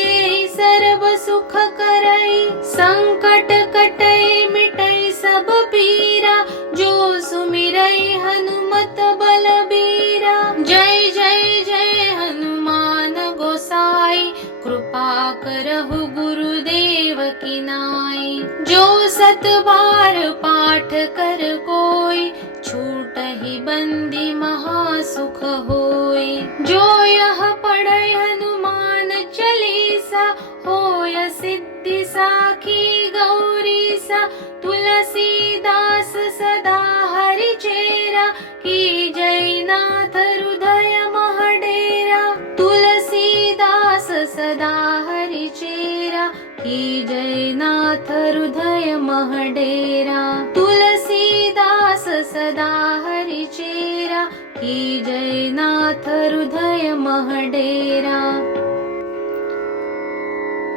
सर्व सुख करई। संकट कटई मिटई सब पीरा, जो सुमिरई हनुमत बलबीरा। जय जय जय हनुमान गोसाई, कृपा करहु गुरुदेव की नाई। जो सत बार पाठ कर कोई, छूटहि बंदी महा सुख होई। जो यह पढ़ै हनुमान चालीसा, होय सिद्धि साखी गौरीसा। तुलसीदास सदा हरि चेरा, की जय नाथ हृदय मह डेरा। तुलसीदास सदा हरि चेरा, की जय नाथ हृदय मह डेरा। तुलसीदास सदा हरि चेरा, की जय नाथ हृदय मह डेरा।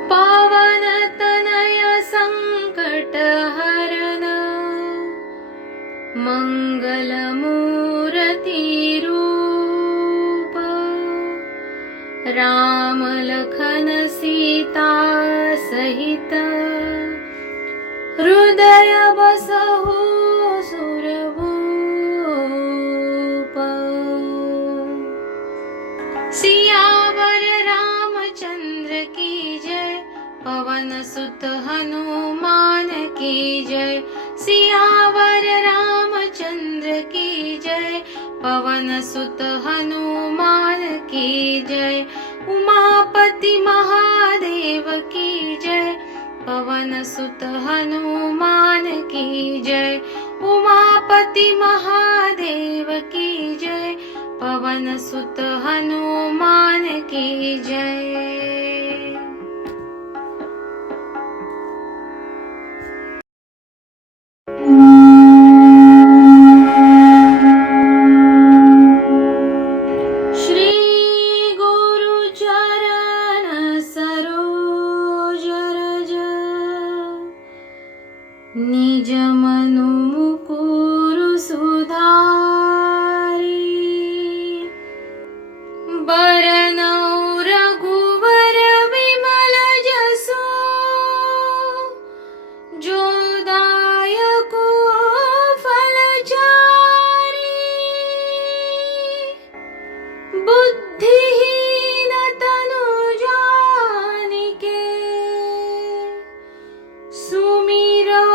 पावन तनय संकट हरन, मंगल मूर्ति रूप। राम लखन सीता सहित, हृदय बसहु सुरभूप। सियावर रामचंद्र की जय, पवन सुत हनुमान की जय। सियावर रामचंद्र की जय, पवन सुत हनुमान की जय। उमापति महादेव की जय, पवन सुत हनुमान की जय। उमापति महादेव की जय, पवन सुत हनुमान की जय। निज मनु मुकुरु सुधारी, बरनउँ रघुवर विमल जसु। जो दायको फलचारी, बुद्धिहीन तनु जानिके। सुमिरौ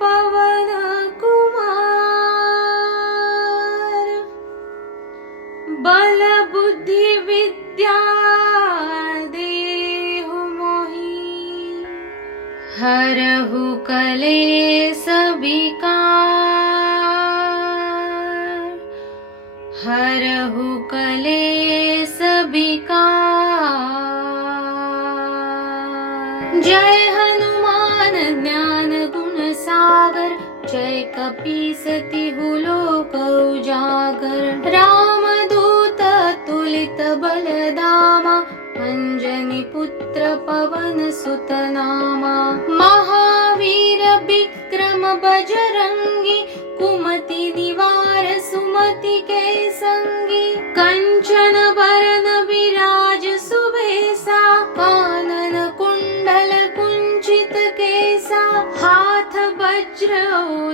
पवन कुमार, हरहु कलेस विकार, हरहु कलेस विकार। जय हनुमान ज्ञान गुण सागर, जय कपीसतिहु लोक उजागर। रामदूत अतुलित बलधामा, अंजनी पुत्र पवन सुत नामा। महावीर विक्रम बजरंगी, कुमति निवार सुमति के संगी। कंचन बरन विराज सुबेसा, कानन कुंडल कुंचित केसा। हाथ वज्र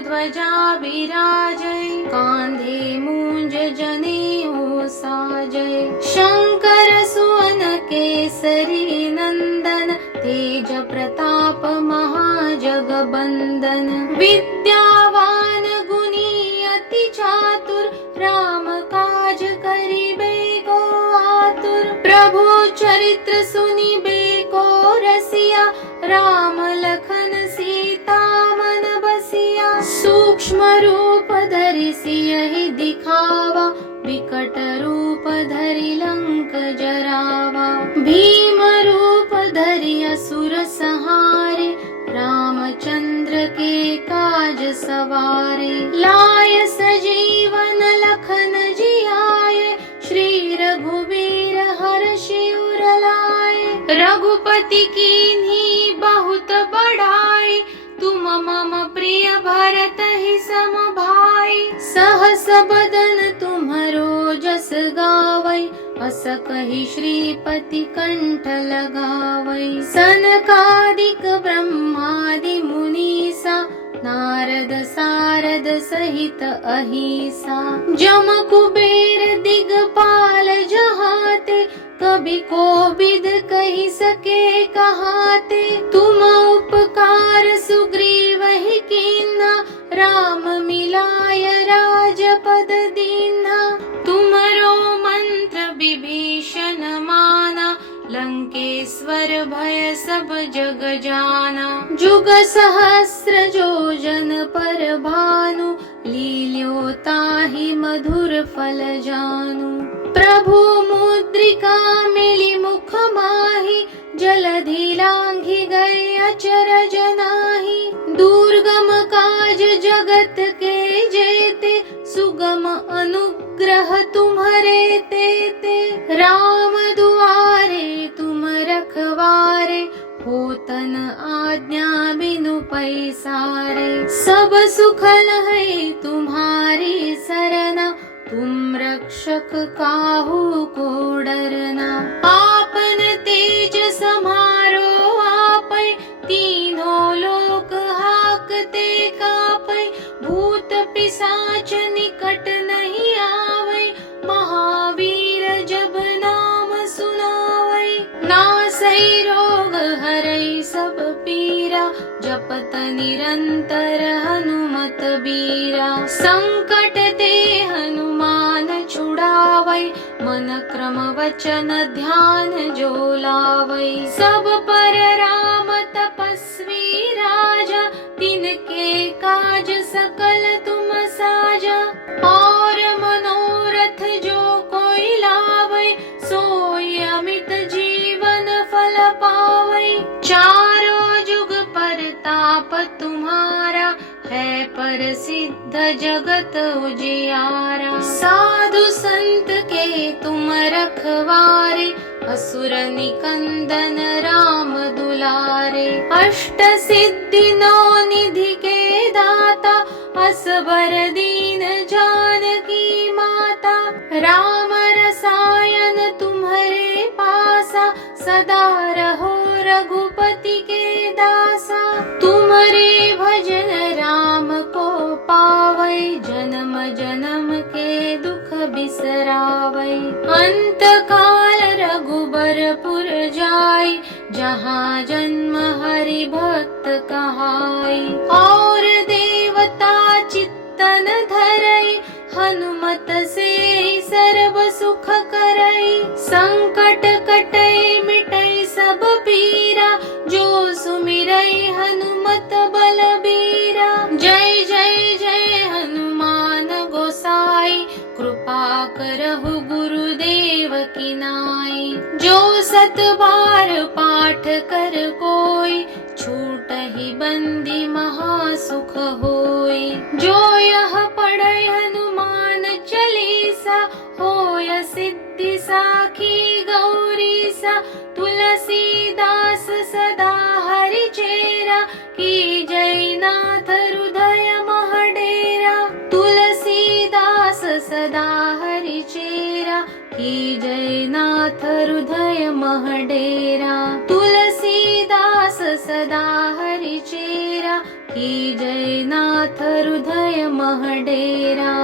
ध्वजा विराजै, कांधे मूंज जनेऊ साजै। शंकर सुवन केसरी नंदन, तेज प्रताप महाजगबंदन। विद्यावान गुणी अति चातुर, राम काज करिबे को आतुर। प्रभु चरित्र सुनिबे को रसिया, राम लखन सीता मन बसिया। सूक्ष्म रूप धरि सियहि दिखावा, विकट रूप धरि लंक जरावा। भीम रूप धरि असुर संहारे, रामचंद्र के काज सवारे। लाय सजीवन लखन जियाए, श्री रघुवीर हर्षि उर लाए। रघुपति कीन्ही बहुत बड़ाई, तुम मम प्रिय भरतहि सम भाई। सहस बदन तुम्हरो जस गावै, अस कहि श्रीपति कंठ लगावै। सनकादिक ब्रह्मादि मुनीसा, नारद सारद सहित अहिसा। जम कुबेर दिगपाल जहाते, कभी कोविद कहि सके कहाते। तुम उपकार सुग्रीवहि कीन्हा, राम मिलाय राजपद दीन्हा। तुमरो मंत्र विभीषण माना, लंकेश्वर भय सब जग जाना। जुग सहस्र जो जन पर भानु, लील्यो ताहि मधुर फल जानु। प्रभु मुद्रिका मिली मुख माहि, जलधि लांघि गए अचरज नाहि। दुर्गम काज जगत के जेते, सुगम अनुग्रह तुम्हरे तेते। राम दुआरे तुम रखवारे, होतन आज्ञा बिनु पैसारे। सब सुख लहै तुम्हारी सरना, तुम रक्षक काहू को डरना। आपन तेज समारो आपै, तीनों लोक हाकते कापै। भूत पिशाच निकट नहीं आवै, महावीर जब नाम सुनावै। नासै रोग हरै सब पीरा, जपत निरंतर हनुमत बीरा। संकट ते हनुमान छुड़ावै, मन क्रम वचन ध्यान जो लावै। सब पर राम तपस्वी राजा, तिनके काज सकल तुम साजा। और मनोरथ जो कोई लावै, सोई अमित जीवन फल पावै। चारों जुग परताप तुम्हारा, है प्रसिद्ध जगत उजियारा। साधु संत के तुम रखवारे, असुर निकंदन राम दुलारे। अष्ट सिद्धि नौ निधि के दाता, असबर दीन जानकी माता। राम रसायन तुम्हारे पासा, सदा रहो रघुपति के दासा। तुम्हारे भजन राम को पावै, जन्म जन्म के दुख बिसरावै। अंत काल रघुबरपुर जाई, जहाँ जन्म हरि भक्त कहाई। और देवता चित्तन धरई, हनुमत से सर्व सुख करई। संकट कटई मिटई सब पीरा, जो सुमिरई हनुमत हनुमत बलबीरा। जय जय जय हनुमान गोसाई, कृपा करहु गुरुदेव की नाई। जो सत बार पाठ कर कोई, छूटहि बंदी महासुख होई। जो यह पढ़ै हनुमान चालीसा, होय सिद्धि साखी गौरीसा। तुलसीदास सदा हरि चेरा, की जय नाथ हृदय मह डेरा। तुलसीदास सदा हरि चेरा, की जय नाथ हृदय मह डेरा। तुलसीदास सदा हरि चेरा, की जय नाथ हृदय मह डेरा।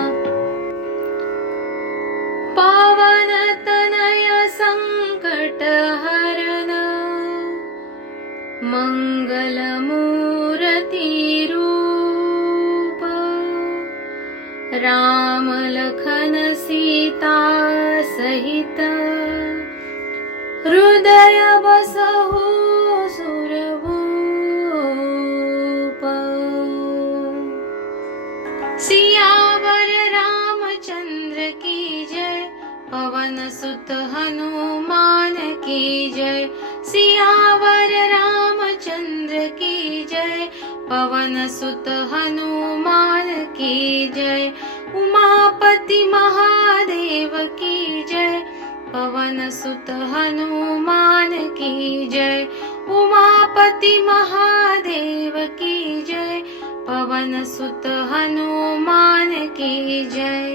पावन तनय संकट हरन, मंगल मूर्ति रूप। राम लखन सीता सहित, हृदय बसहु सुरभूप। सियावर रामचंद्र की जय, पवन सुत हनुमान की जय। सियावर रामचंद्र की जय, पवन सुत हनुमान की जय। उमापति महादेव की जय, पवन सुत हनुमान की जय। उमापति महादेव की जय, पवन सुत हनुमान की जय।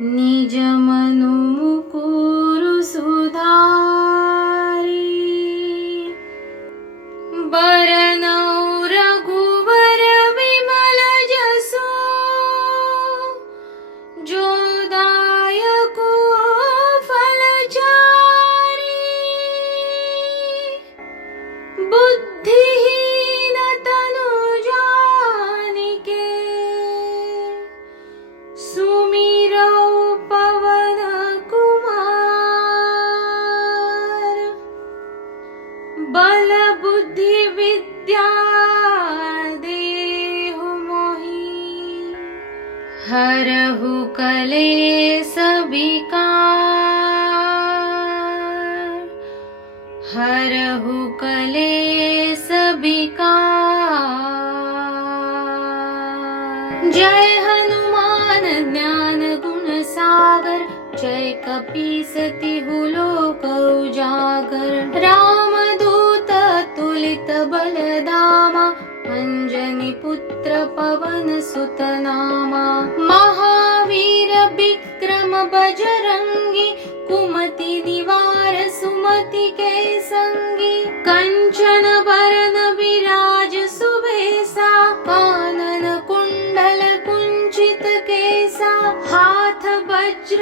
निज मनु मुकुरु सुधारी, बरनउँ रघुवर विमल जसु। जो दायको फलचारी, बुद्धिहीन तनु जानिके। सुमिरौ पवन कुमार, बल बुद्धि विद्या देहु मोहि। हरहु कलेस विकार, हरहु कलेस विकार। जय हनुमान ज्ञान गुण सागर, जय कपीस तिहु लोक उजागर। रामदूत तुलित बलधामा, अंजनी पुत्र पवन सुत नामा। महावीर विक्रम बजरंगी, कुमति निवार सुमति के संगी। कंचन बरन विराज सुबेसा, कानन कुंडल कुंचित केसा। हाथ वज्र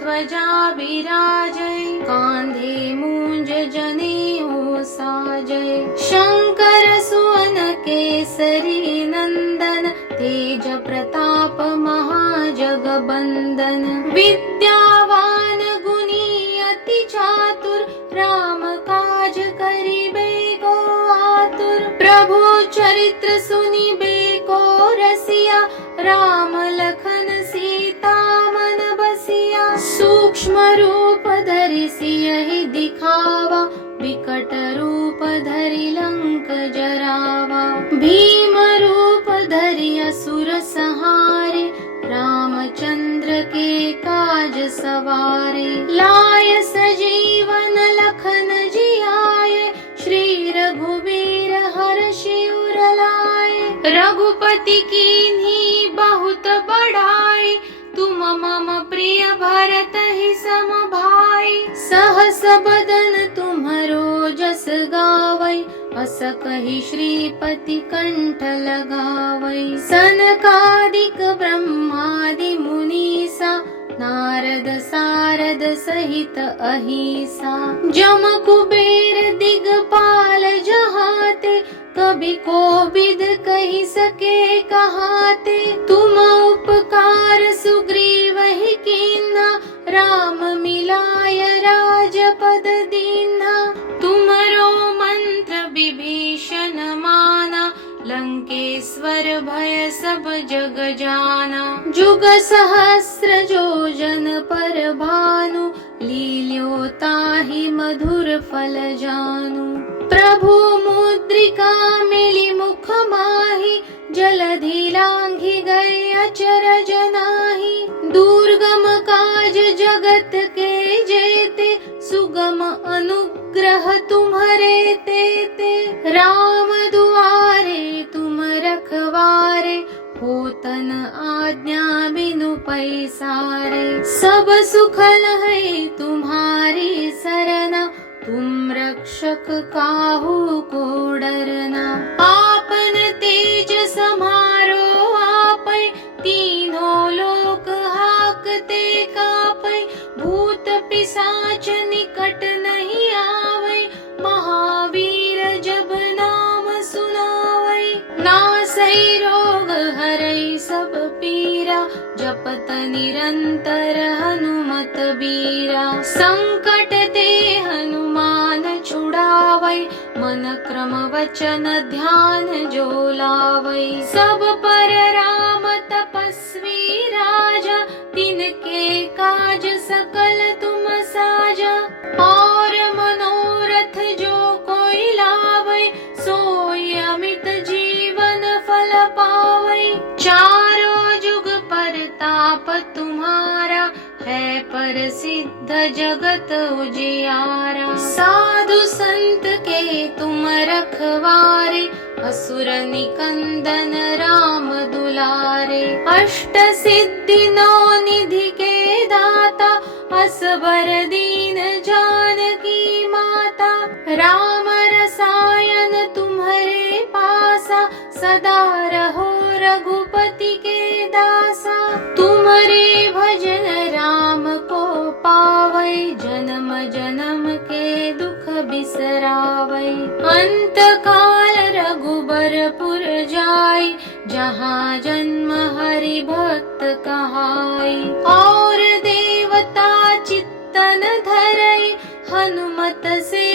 ध्वजा विराजै, कांधे मूंज जनेऊ साजै। शंकर सुवन केसरी नंदन, तेज प्रताप महाजगबंदन। विद्यावान गुणी अति चातुर, राम काज करिबे को आतुर। प्रभु चरित्र सुनिबे को रसिया, राम लखन सीता मन बसिया। सूक्ष्म रूप धरि सियहि दिखावा, विकट रूप धरि लंक जरावा। भीम रूप धरि असुर संहारे, रामचंद्र के काज सवारे। लाय सजीवन लखन जियाए, श्री रघुवीर हर्षि उर लाए। रघुपति कीन्ही बहुत बड़ाई, तुम मम प्रिय भरत ही सम भाई। सहस बदन तुम्हरो जस गावै, अस कहि श्रीपति कंठ लगावै। सनकादिक ब्रह्मादि मुनीसा, नारद सारद सहित अहिसा। जम कुबेर दिगपाल जहाते, कभी कोविद कही सके कहाते। तुम उपकार सुग्रीव ही कीन्हा, राम मिलाय राजपद दीन्हा। तुमरो मंत्र विभीषण माना, लंकेश्वर भय सब जग जाना। जुग सहस्र योजन पर भानु, लील्यो ताहि मधुर फल जानु। प्रभु मुद्रिका मिली मुख माहि, जलधि लांघि गए अचरज नाहि। दुर्गम काज जगत के जेते, सुगम अनुग्रह तुम्हरे तेते। राम दुआरे तुम रखवारे, होतन आज्ञा बिनु पैसारे। सब सुख लहै तुम्हारी सरना, तुम रक्षक काहू को डरना। आपन तेज समारो आपै, तीनों लोक हाकते कापै। भूत पिशाच निकट नहीं आवै, महावीर जब नाम सुनावै। नासै रोग हरै सब पीरा, जपत निरंतर हनुमत बीरा। संकट ते हनुमान छुड़ावै, मन क्रम वचन ध्यान जो लावै। सब पर राम तपस्वी राजा, तिनके काज सकल तुम साजा। और मनोरथ जो कोई लावै, सोई अमित जीवन फल पावै। चारों जुग परताप तुम्हारा, है प्रसिद्ध जगत उजियारा। साधु संत के तुम रखवारे, असुर निकंदन राम दुलारे। अष्ट सिद्धि नौ निधि के दाता, असबर दीन जानकी माता। राम रसायन तुम्हारे पासा, सदा रहो रघुपति के दासा। तुम्हारे भजन राम को पावै, जन्म जन्म के दुख बिसरावै। अंत काल रघुबरपुर जाई, जहाँ जन्म हरि भक्त कहाई। और देवता चित्तन धरई, हनुमत से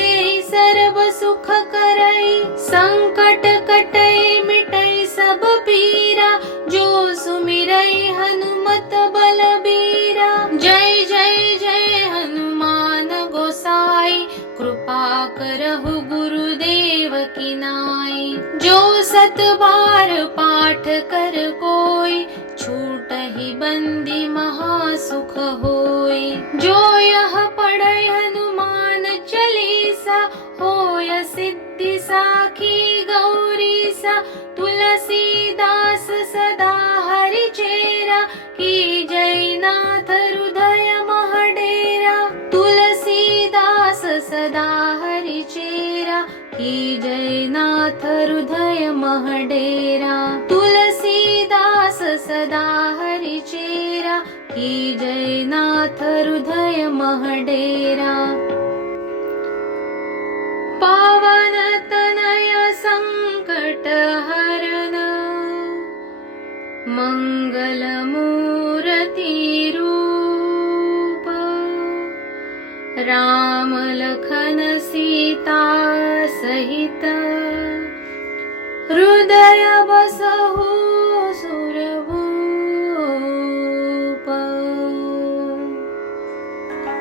सर्व सुख करई। संकट कटई मिटई सब पीरा, जो सुमिरई हनुमत बलबीरा। जय जय जय हनुमान गोसाई, कृपा करहु गुरुदेव की नाई। जो सत बार पाठ कर कोई, छूटहि बंदी महा सुख होई। जो यह पढ़ै हनुमान चालीसा, होय सिद्धि साखी गौरीसा। तुलसीदास सदा हरि चेरा, की जय नाथ हृदय मह डेरा। तुलसीदास सदा हरि चेरा, की जय नाथ हृदय मह डेरा। तुलसीदास सदा हरि चेरा, की जय नाथ हृदय मह डेरा। पावन तनय संकट हरन, मंगल मूर्ति रूप। राम लखन सीता सहित, हृदय बसहु सुरभूप।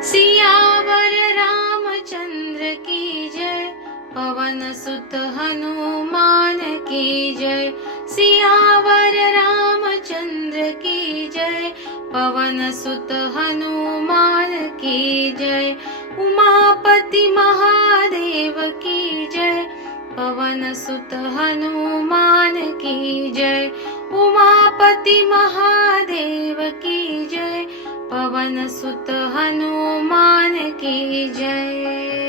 सियावर रामचंद्र की जय, पवन सुत हनुमान की जय। सियावर रामचंद्र की जय, पवन सुत हनुमान की जय। उमापति महादेव की जय, पवन सुत हनुमान की जय। उमापति महादेव की जय, पवन सुत हनुमान की जय।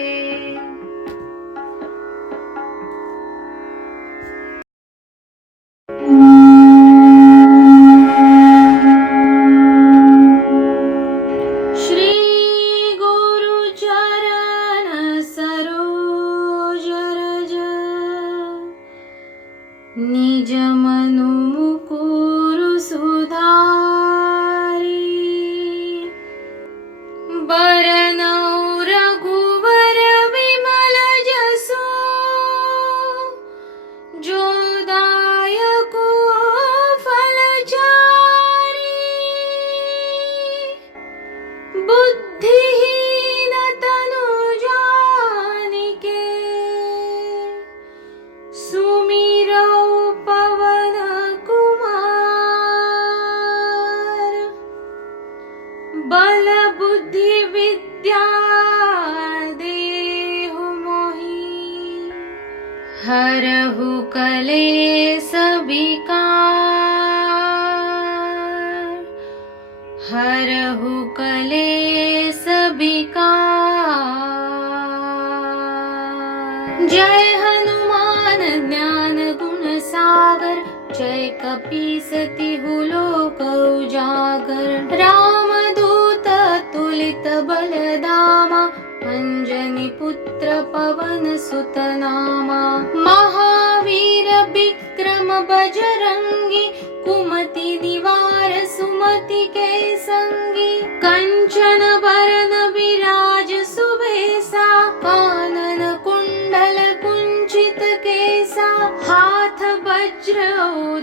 हरहु कलेस विकार, हरहु कलेस विकार। जय हनुमान ज्ञान गुण सागर, जय कपीस तिहु लोक उजागर। रामदूत तुलित बलधामा, अंजनी पुत्र पवन सुत नामा। महावीर विक्रम बजरंगी, कुमति निवार सुमति के संगी। कंचन बरन विराज सुबेसा, कानन कुंडल कुंचित केसा। हाथ वज्र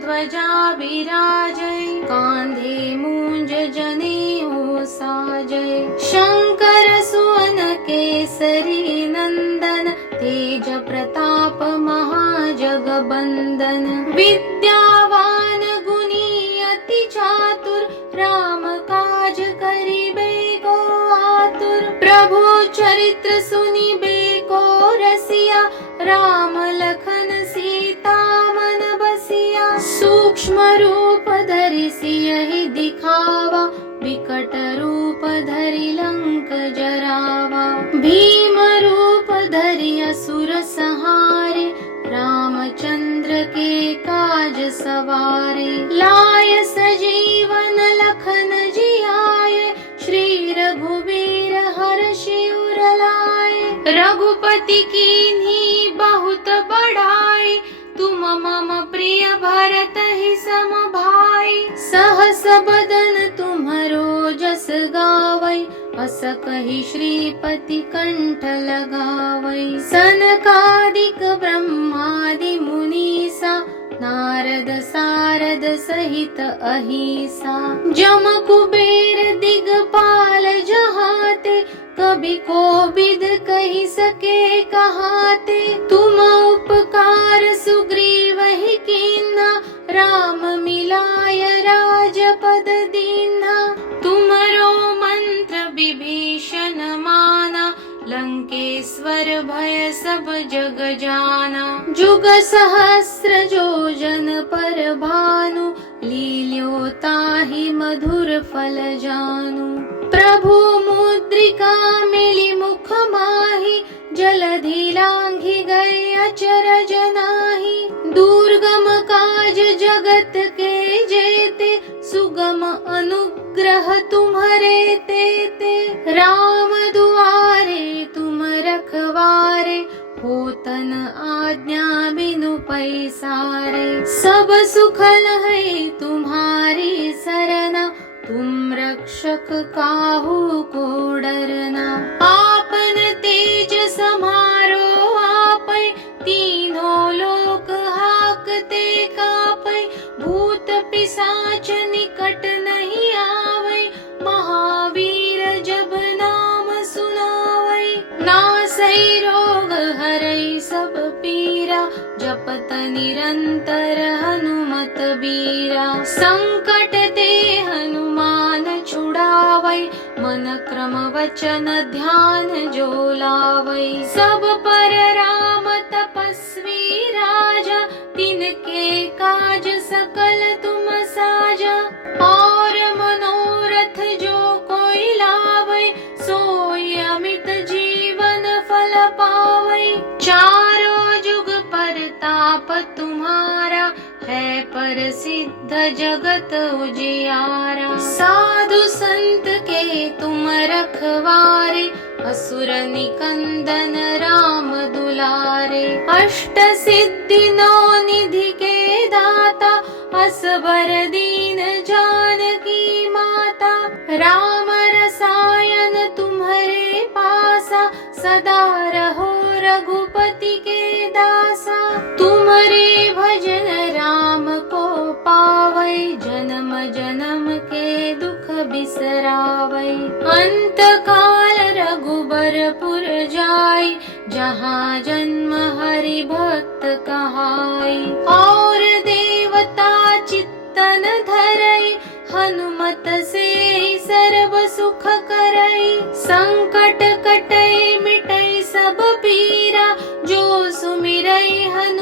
ध्वजा विराजै, कांधे मूंज जनेऊ साजै। शंकर सुवन केसरी नंदन, तेज प्रताप महाजगबंदन। विद्यावान गुणी अति चातुर, राम काज करिबे को आतुर। प्रभु चरित्र सुनिबे को रसिया, राम लखन सीता मन बसिया। सूक्ष्म रूप धरि सियहि दिखावा, विकट रूप धरि लंक जरावा। भीम रूप धरि असुर संहारे, रामचंद्र के काज सवारे। लाय सजीवन लखन जियाए, श्री रघुवीर हर्षि उर लाए। रघुपति कीन्ही बहुत बड़ाई, तुम मम प्रिय भरत ही सम भाई। सहस बदन तुम्हरो जस गावै, अस कहि श्रीपति कंठ लगावै। सनकादिक ब्रह्मादि मुनीसा, नारद सारद सहित अहिसा। जम कुबेर दिगपाल जहाते, कभी कोविद कहि सके कहाते। तुम उपकार सुग्रीवहि कीन्हा, राम मिलाय राजपद दीन्हा। तुमरो मंत्र विभीषण माना, लंकेश्वर भय सब जग जाना। जुग सहस्र जो जन पर भानु, लील्यो ताहि मधुर फल जानु। प्रभु मुद्रिका मिली मुख माहि, जलधि लांघि गए अचरज नाहि। दुर्गम काज जगत के जेते, सुगम अनुग्रह तुम्हरे तेते। राम दुआरे तुम रखवारे, होतन आज्ञा बिनु पैसारे। सब सुख लहै तुम्हारी सरना, तुम रक्षक काहू को डरना। आपन तेज समारो आपै, तीनों लोक हाकते कापै। भूत पिशाच निकट नहीं आवै, महावीर जब नाम सुनावै। नासै रोग हरै सब पीरा, जपत निरंतर हनुमत बीरा। संकट ते हनुमान छुड़ावै, मन क्रम वचन ध्यान जो लावै। सब पर राम तपस्वी राजा, तिनके काज सकल तुम साजा। और मनोरथ जो कोई लावै, सोई अमित जीवन फल पावै। चारों जुग परताप तुम्हारा, है प्रसिद्ध जगत उजियारा। साधु संत के तुम रखवारे, असुर निकंदन राम दुलारे। अष्ट सिद्धि नौ निधि के दाता, असबर दीन जानकी माता। राम रसायन तुम्हारे पासा, सदा रहो रघुपति के दासा। तुम्हारे भजन राम को पावै, जन्म जन्म के दुख बिसरावै। अंत काल रघुबरपुर जाई, जहाँ जन्म हरि भक्त कहाई। और देवता चित्तन धरई, हनुमत से सर्व सुख करई। संकट कटई मिटई सब पीरा, जो सुमिरई हनुमत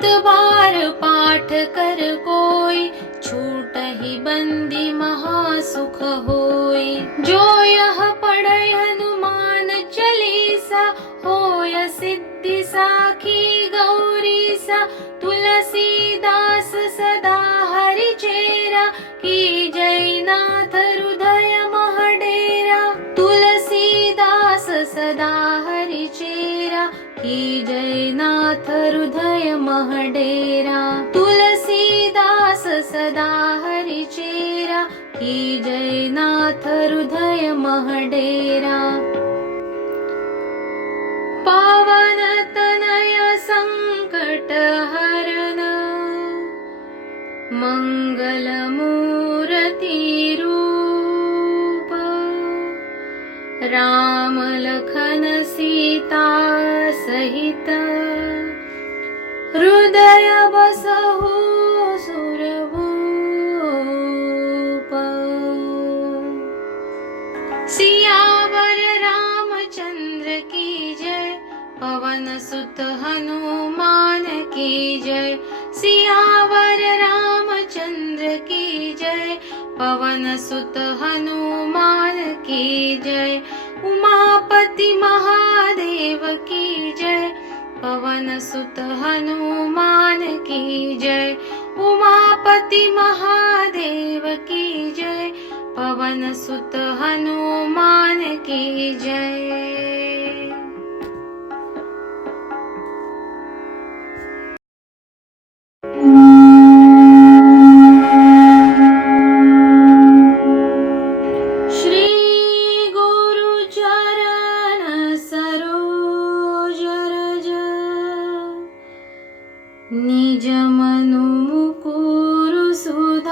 7 बार पाठ कर कोई, छूट ही बंदी महासुख होई। जो यह पढ़े हनुमान चालीसा, होय सिद्धि साखी गौरीसा। तुलसीदास सदा हरि चेरा, की जय नाथ हृदय मह डेरा। तुलसीदास सदा हरि चेरा, की जय नाथ हृदय मह डेरा। तुलसीदास सदा हरि चेरा, की जय नाथ हृदय मह डेरा। पावन तनय संकट हरन, मंगल मूर्ति रूप। राम लखन सीता सहित, हृदय बसहु सुरभूप। सियावर रामचंद्र की जय, पवन सुत हनुमान की जय। सियावर रामचंद्र की जय, पवन सुत हनुमान की जय। उमापति महादेव की जय, पवन सुत हनुमान की जय। उमापति महादेव की जय, पवन सुत हनुमान की जय। निज मनु मुकुरु सुधारी,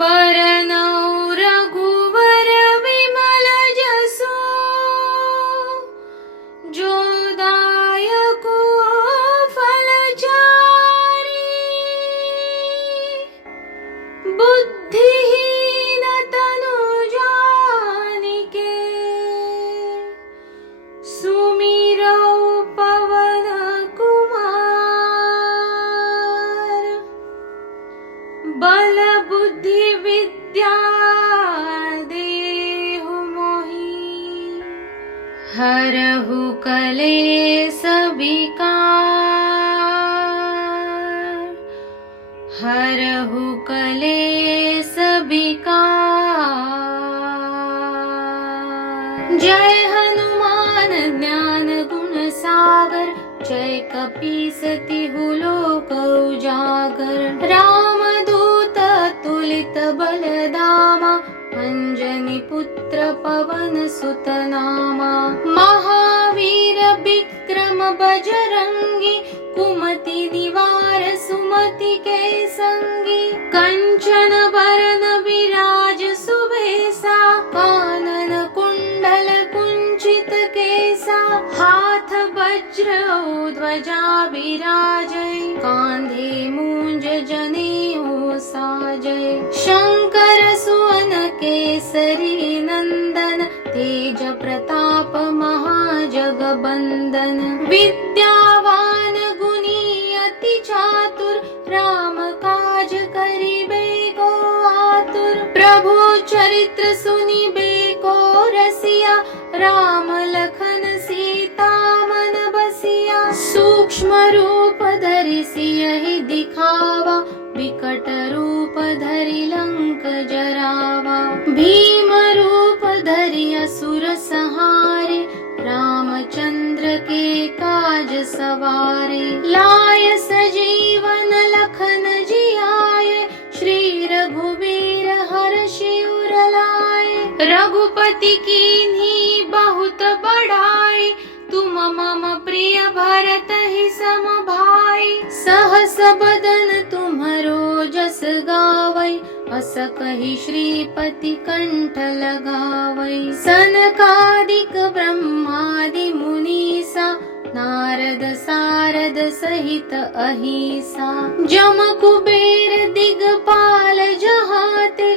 बरनउँ रघुवर विमल जसु। जो दायको फलचारी, बुद्धिहीन तनु जानिके। सुमिरौ पवन कुमार, बल बुद्धि विद्या देहु मोहि। हरहु कलेस विकार, हरहु कलेस विकार। जय हनुमान ज्ञान गुण सागर, जय कपीस तिहु लोक उजागर। रामदूत तुलित बलधामा, अंजनी पुत्र पवन सुत नामा। महावीर विक्रम बजरंगी, कुमति निवार सुमति के संगी। कंचन बरन विराज सुबेसा, कानन कुंडल कुंचित केसा। हाथ वज्र ध्वजा विराजै, कांधे मूंज जनेऊ साजै। शंकर सुवन केसरी नंदन, तेज प्रताप महाजगबंदन। विद्यावान गुणी अति चातुर, राम काज करिबे को आतुर। प्रभु चरित्र सुनिबे को रसिया, राम लखन सीता मन बसिया। सूक्ष्म रूप धरि सियहि दिखावा, विकट रूप धरि लंक जरावा। भीम रूप धरि असुर संहारे, रामचंद्र के काज सवारे। लाय सजीवन लखन जियाए, श्री रघुवीर हर्षि उर लाए। रघुपति कीन्ही बहुत बड़ाई, तुम मम प्रिय भरत ही सम भाई। सहस बदन तुम्हरो जस गावै, अस कहि श्रीपति कंठ लगावै। सनकादिक ब्रह्मादि मुनीसा, नारद सारद सहित अहिसा। जम कुबेर दिगपाल जहाते,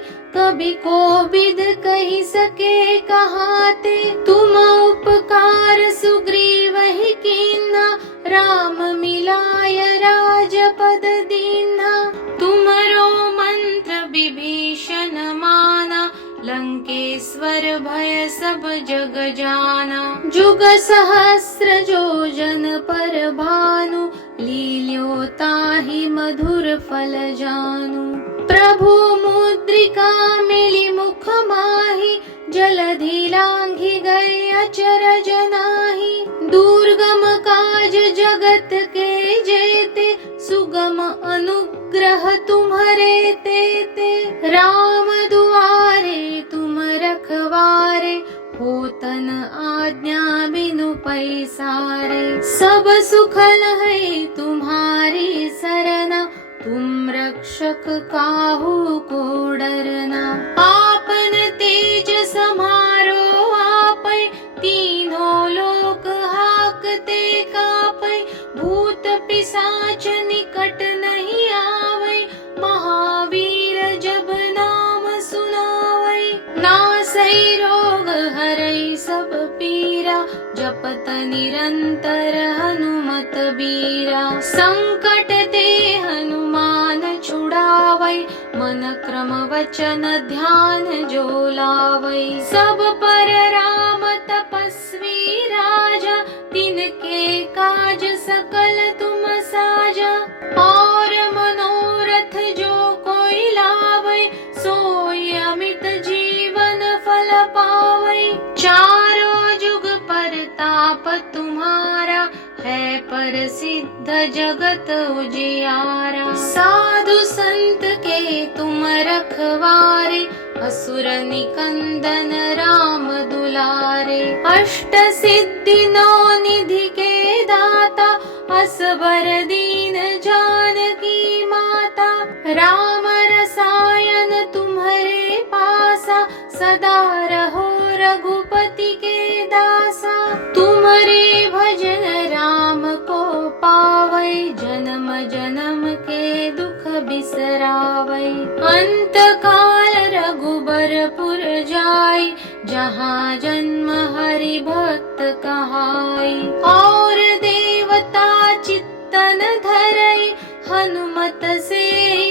कभी कोविद कही सके कहाते, तुम उपकार सुग्रीव ही कीन्हा, राम मिलाय राजपद दीन्हा। तुमरो मंत्र विभीषण माना, लंकेश्वर भय सब जग जाना। जुग सहस्र जो जन पर भानु, लील्यो ताहि मधुर फल जानु। प्रभु मुद्रिका मिली मुख माहि, जलधि लांघि गए अचरज नाही। दुर्गम काज जगत के जेते, सुगम अनुग्रह तुम्हरे तेते। राम दुआरे तुम रखवारे, होतन आज्ञा बिनु पैसारे। सब सुख लहै तुम्हारी सरना, तुम रक्षक काहू को डरना। आपन तेज समारो आपै, तीनों लोक हाकते कापै। भूत पिशाच निकट नहीं आवै, महावीर जब नाम सुनावै। नासै रोग हरै सब पीरा, जपत निरंतर हनुमत बीरा। संकट ते हनुमान छुड़ावै, मन क्रम वचन ध्यान जो लावै। सब पर राम तपस्वी राजा, तिनके काज सकल तुम साजा। और मनोरथ जो कोई लावै, सोई अमित जीवन फल पावै। चारों जुग परताप तुम्हारा, है प्रसिद्ध जगत उजियारा। साधु संत के तुम रखवारे, असुर निकंदन राम दुलारे। अष्ट सिद्धि नौ निधि के दाता, असबर दीन जानकी माता। राम रसायन तुम्हारे पासा, सदा रहो रघुपति के दासा। तुम्हारे भजन राम को पावै, जन्म जन्म के दुख बिसरावै। अंत काल रघुबरपुर जाई, जहाँ जन्म हरि भक्त कहाई। और देवता चित्तन धरई, हनुमत से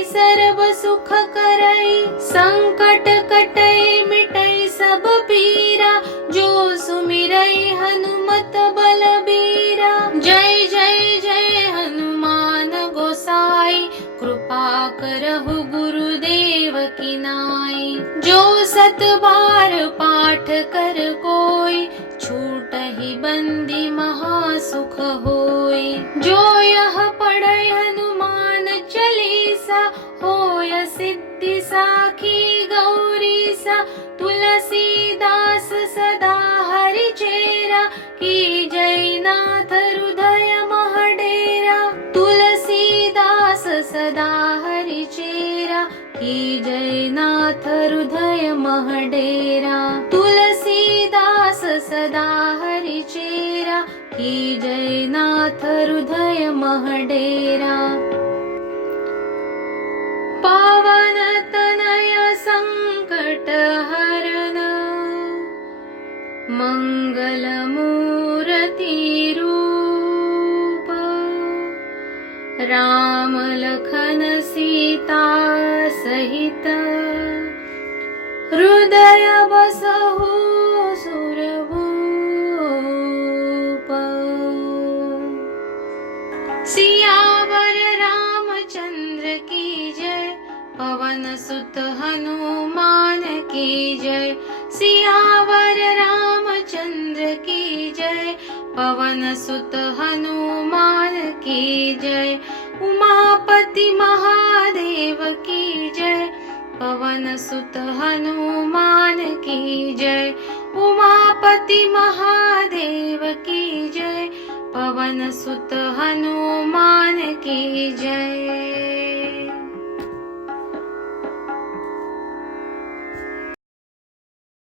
सर्व सुख करई। संकट कटई मिटई सब पीरा, जो सुमिरई हनुमत बलबीरा। जय जय जय हनुमान गोसाई, कृपा करहु गुरुदेव की नाई। जो सत बार पाठ कर कोई, छूटहि बंदी महा सुख होई। जो यह पढ़ै हनुमान चालीसा, होय सिद्धि साखी गौरीसा। तुलसीदास सदा हरि चेरा, की जय नाथ हृदय मह डेरा। तुलसीदास सदा हरि चेरा, की जय नाथ हृदय मह डेरा। तुलसीदास सदा हरि चेरा, की जय नाथ हृदय मह डेरा। पावन तनय संकट हरन, मंगल मूर्ति रूप। राम लखन सीता सहित, हृदय बसहु सुरभूप। सियावर रामचंद्र की जय, पवन सुत हनुमान की जय। सियावर रामचंद्र की जय, पवन सुत हनुमान की जय। उमापति महादेव की जय, पवन सुत हनुमान की जय। उमापति महादेव की जय, पवन सुत हनुमान की जय।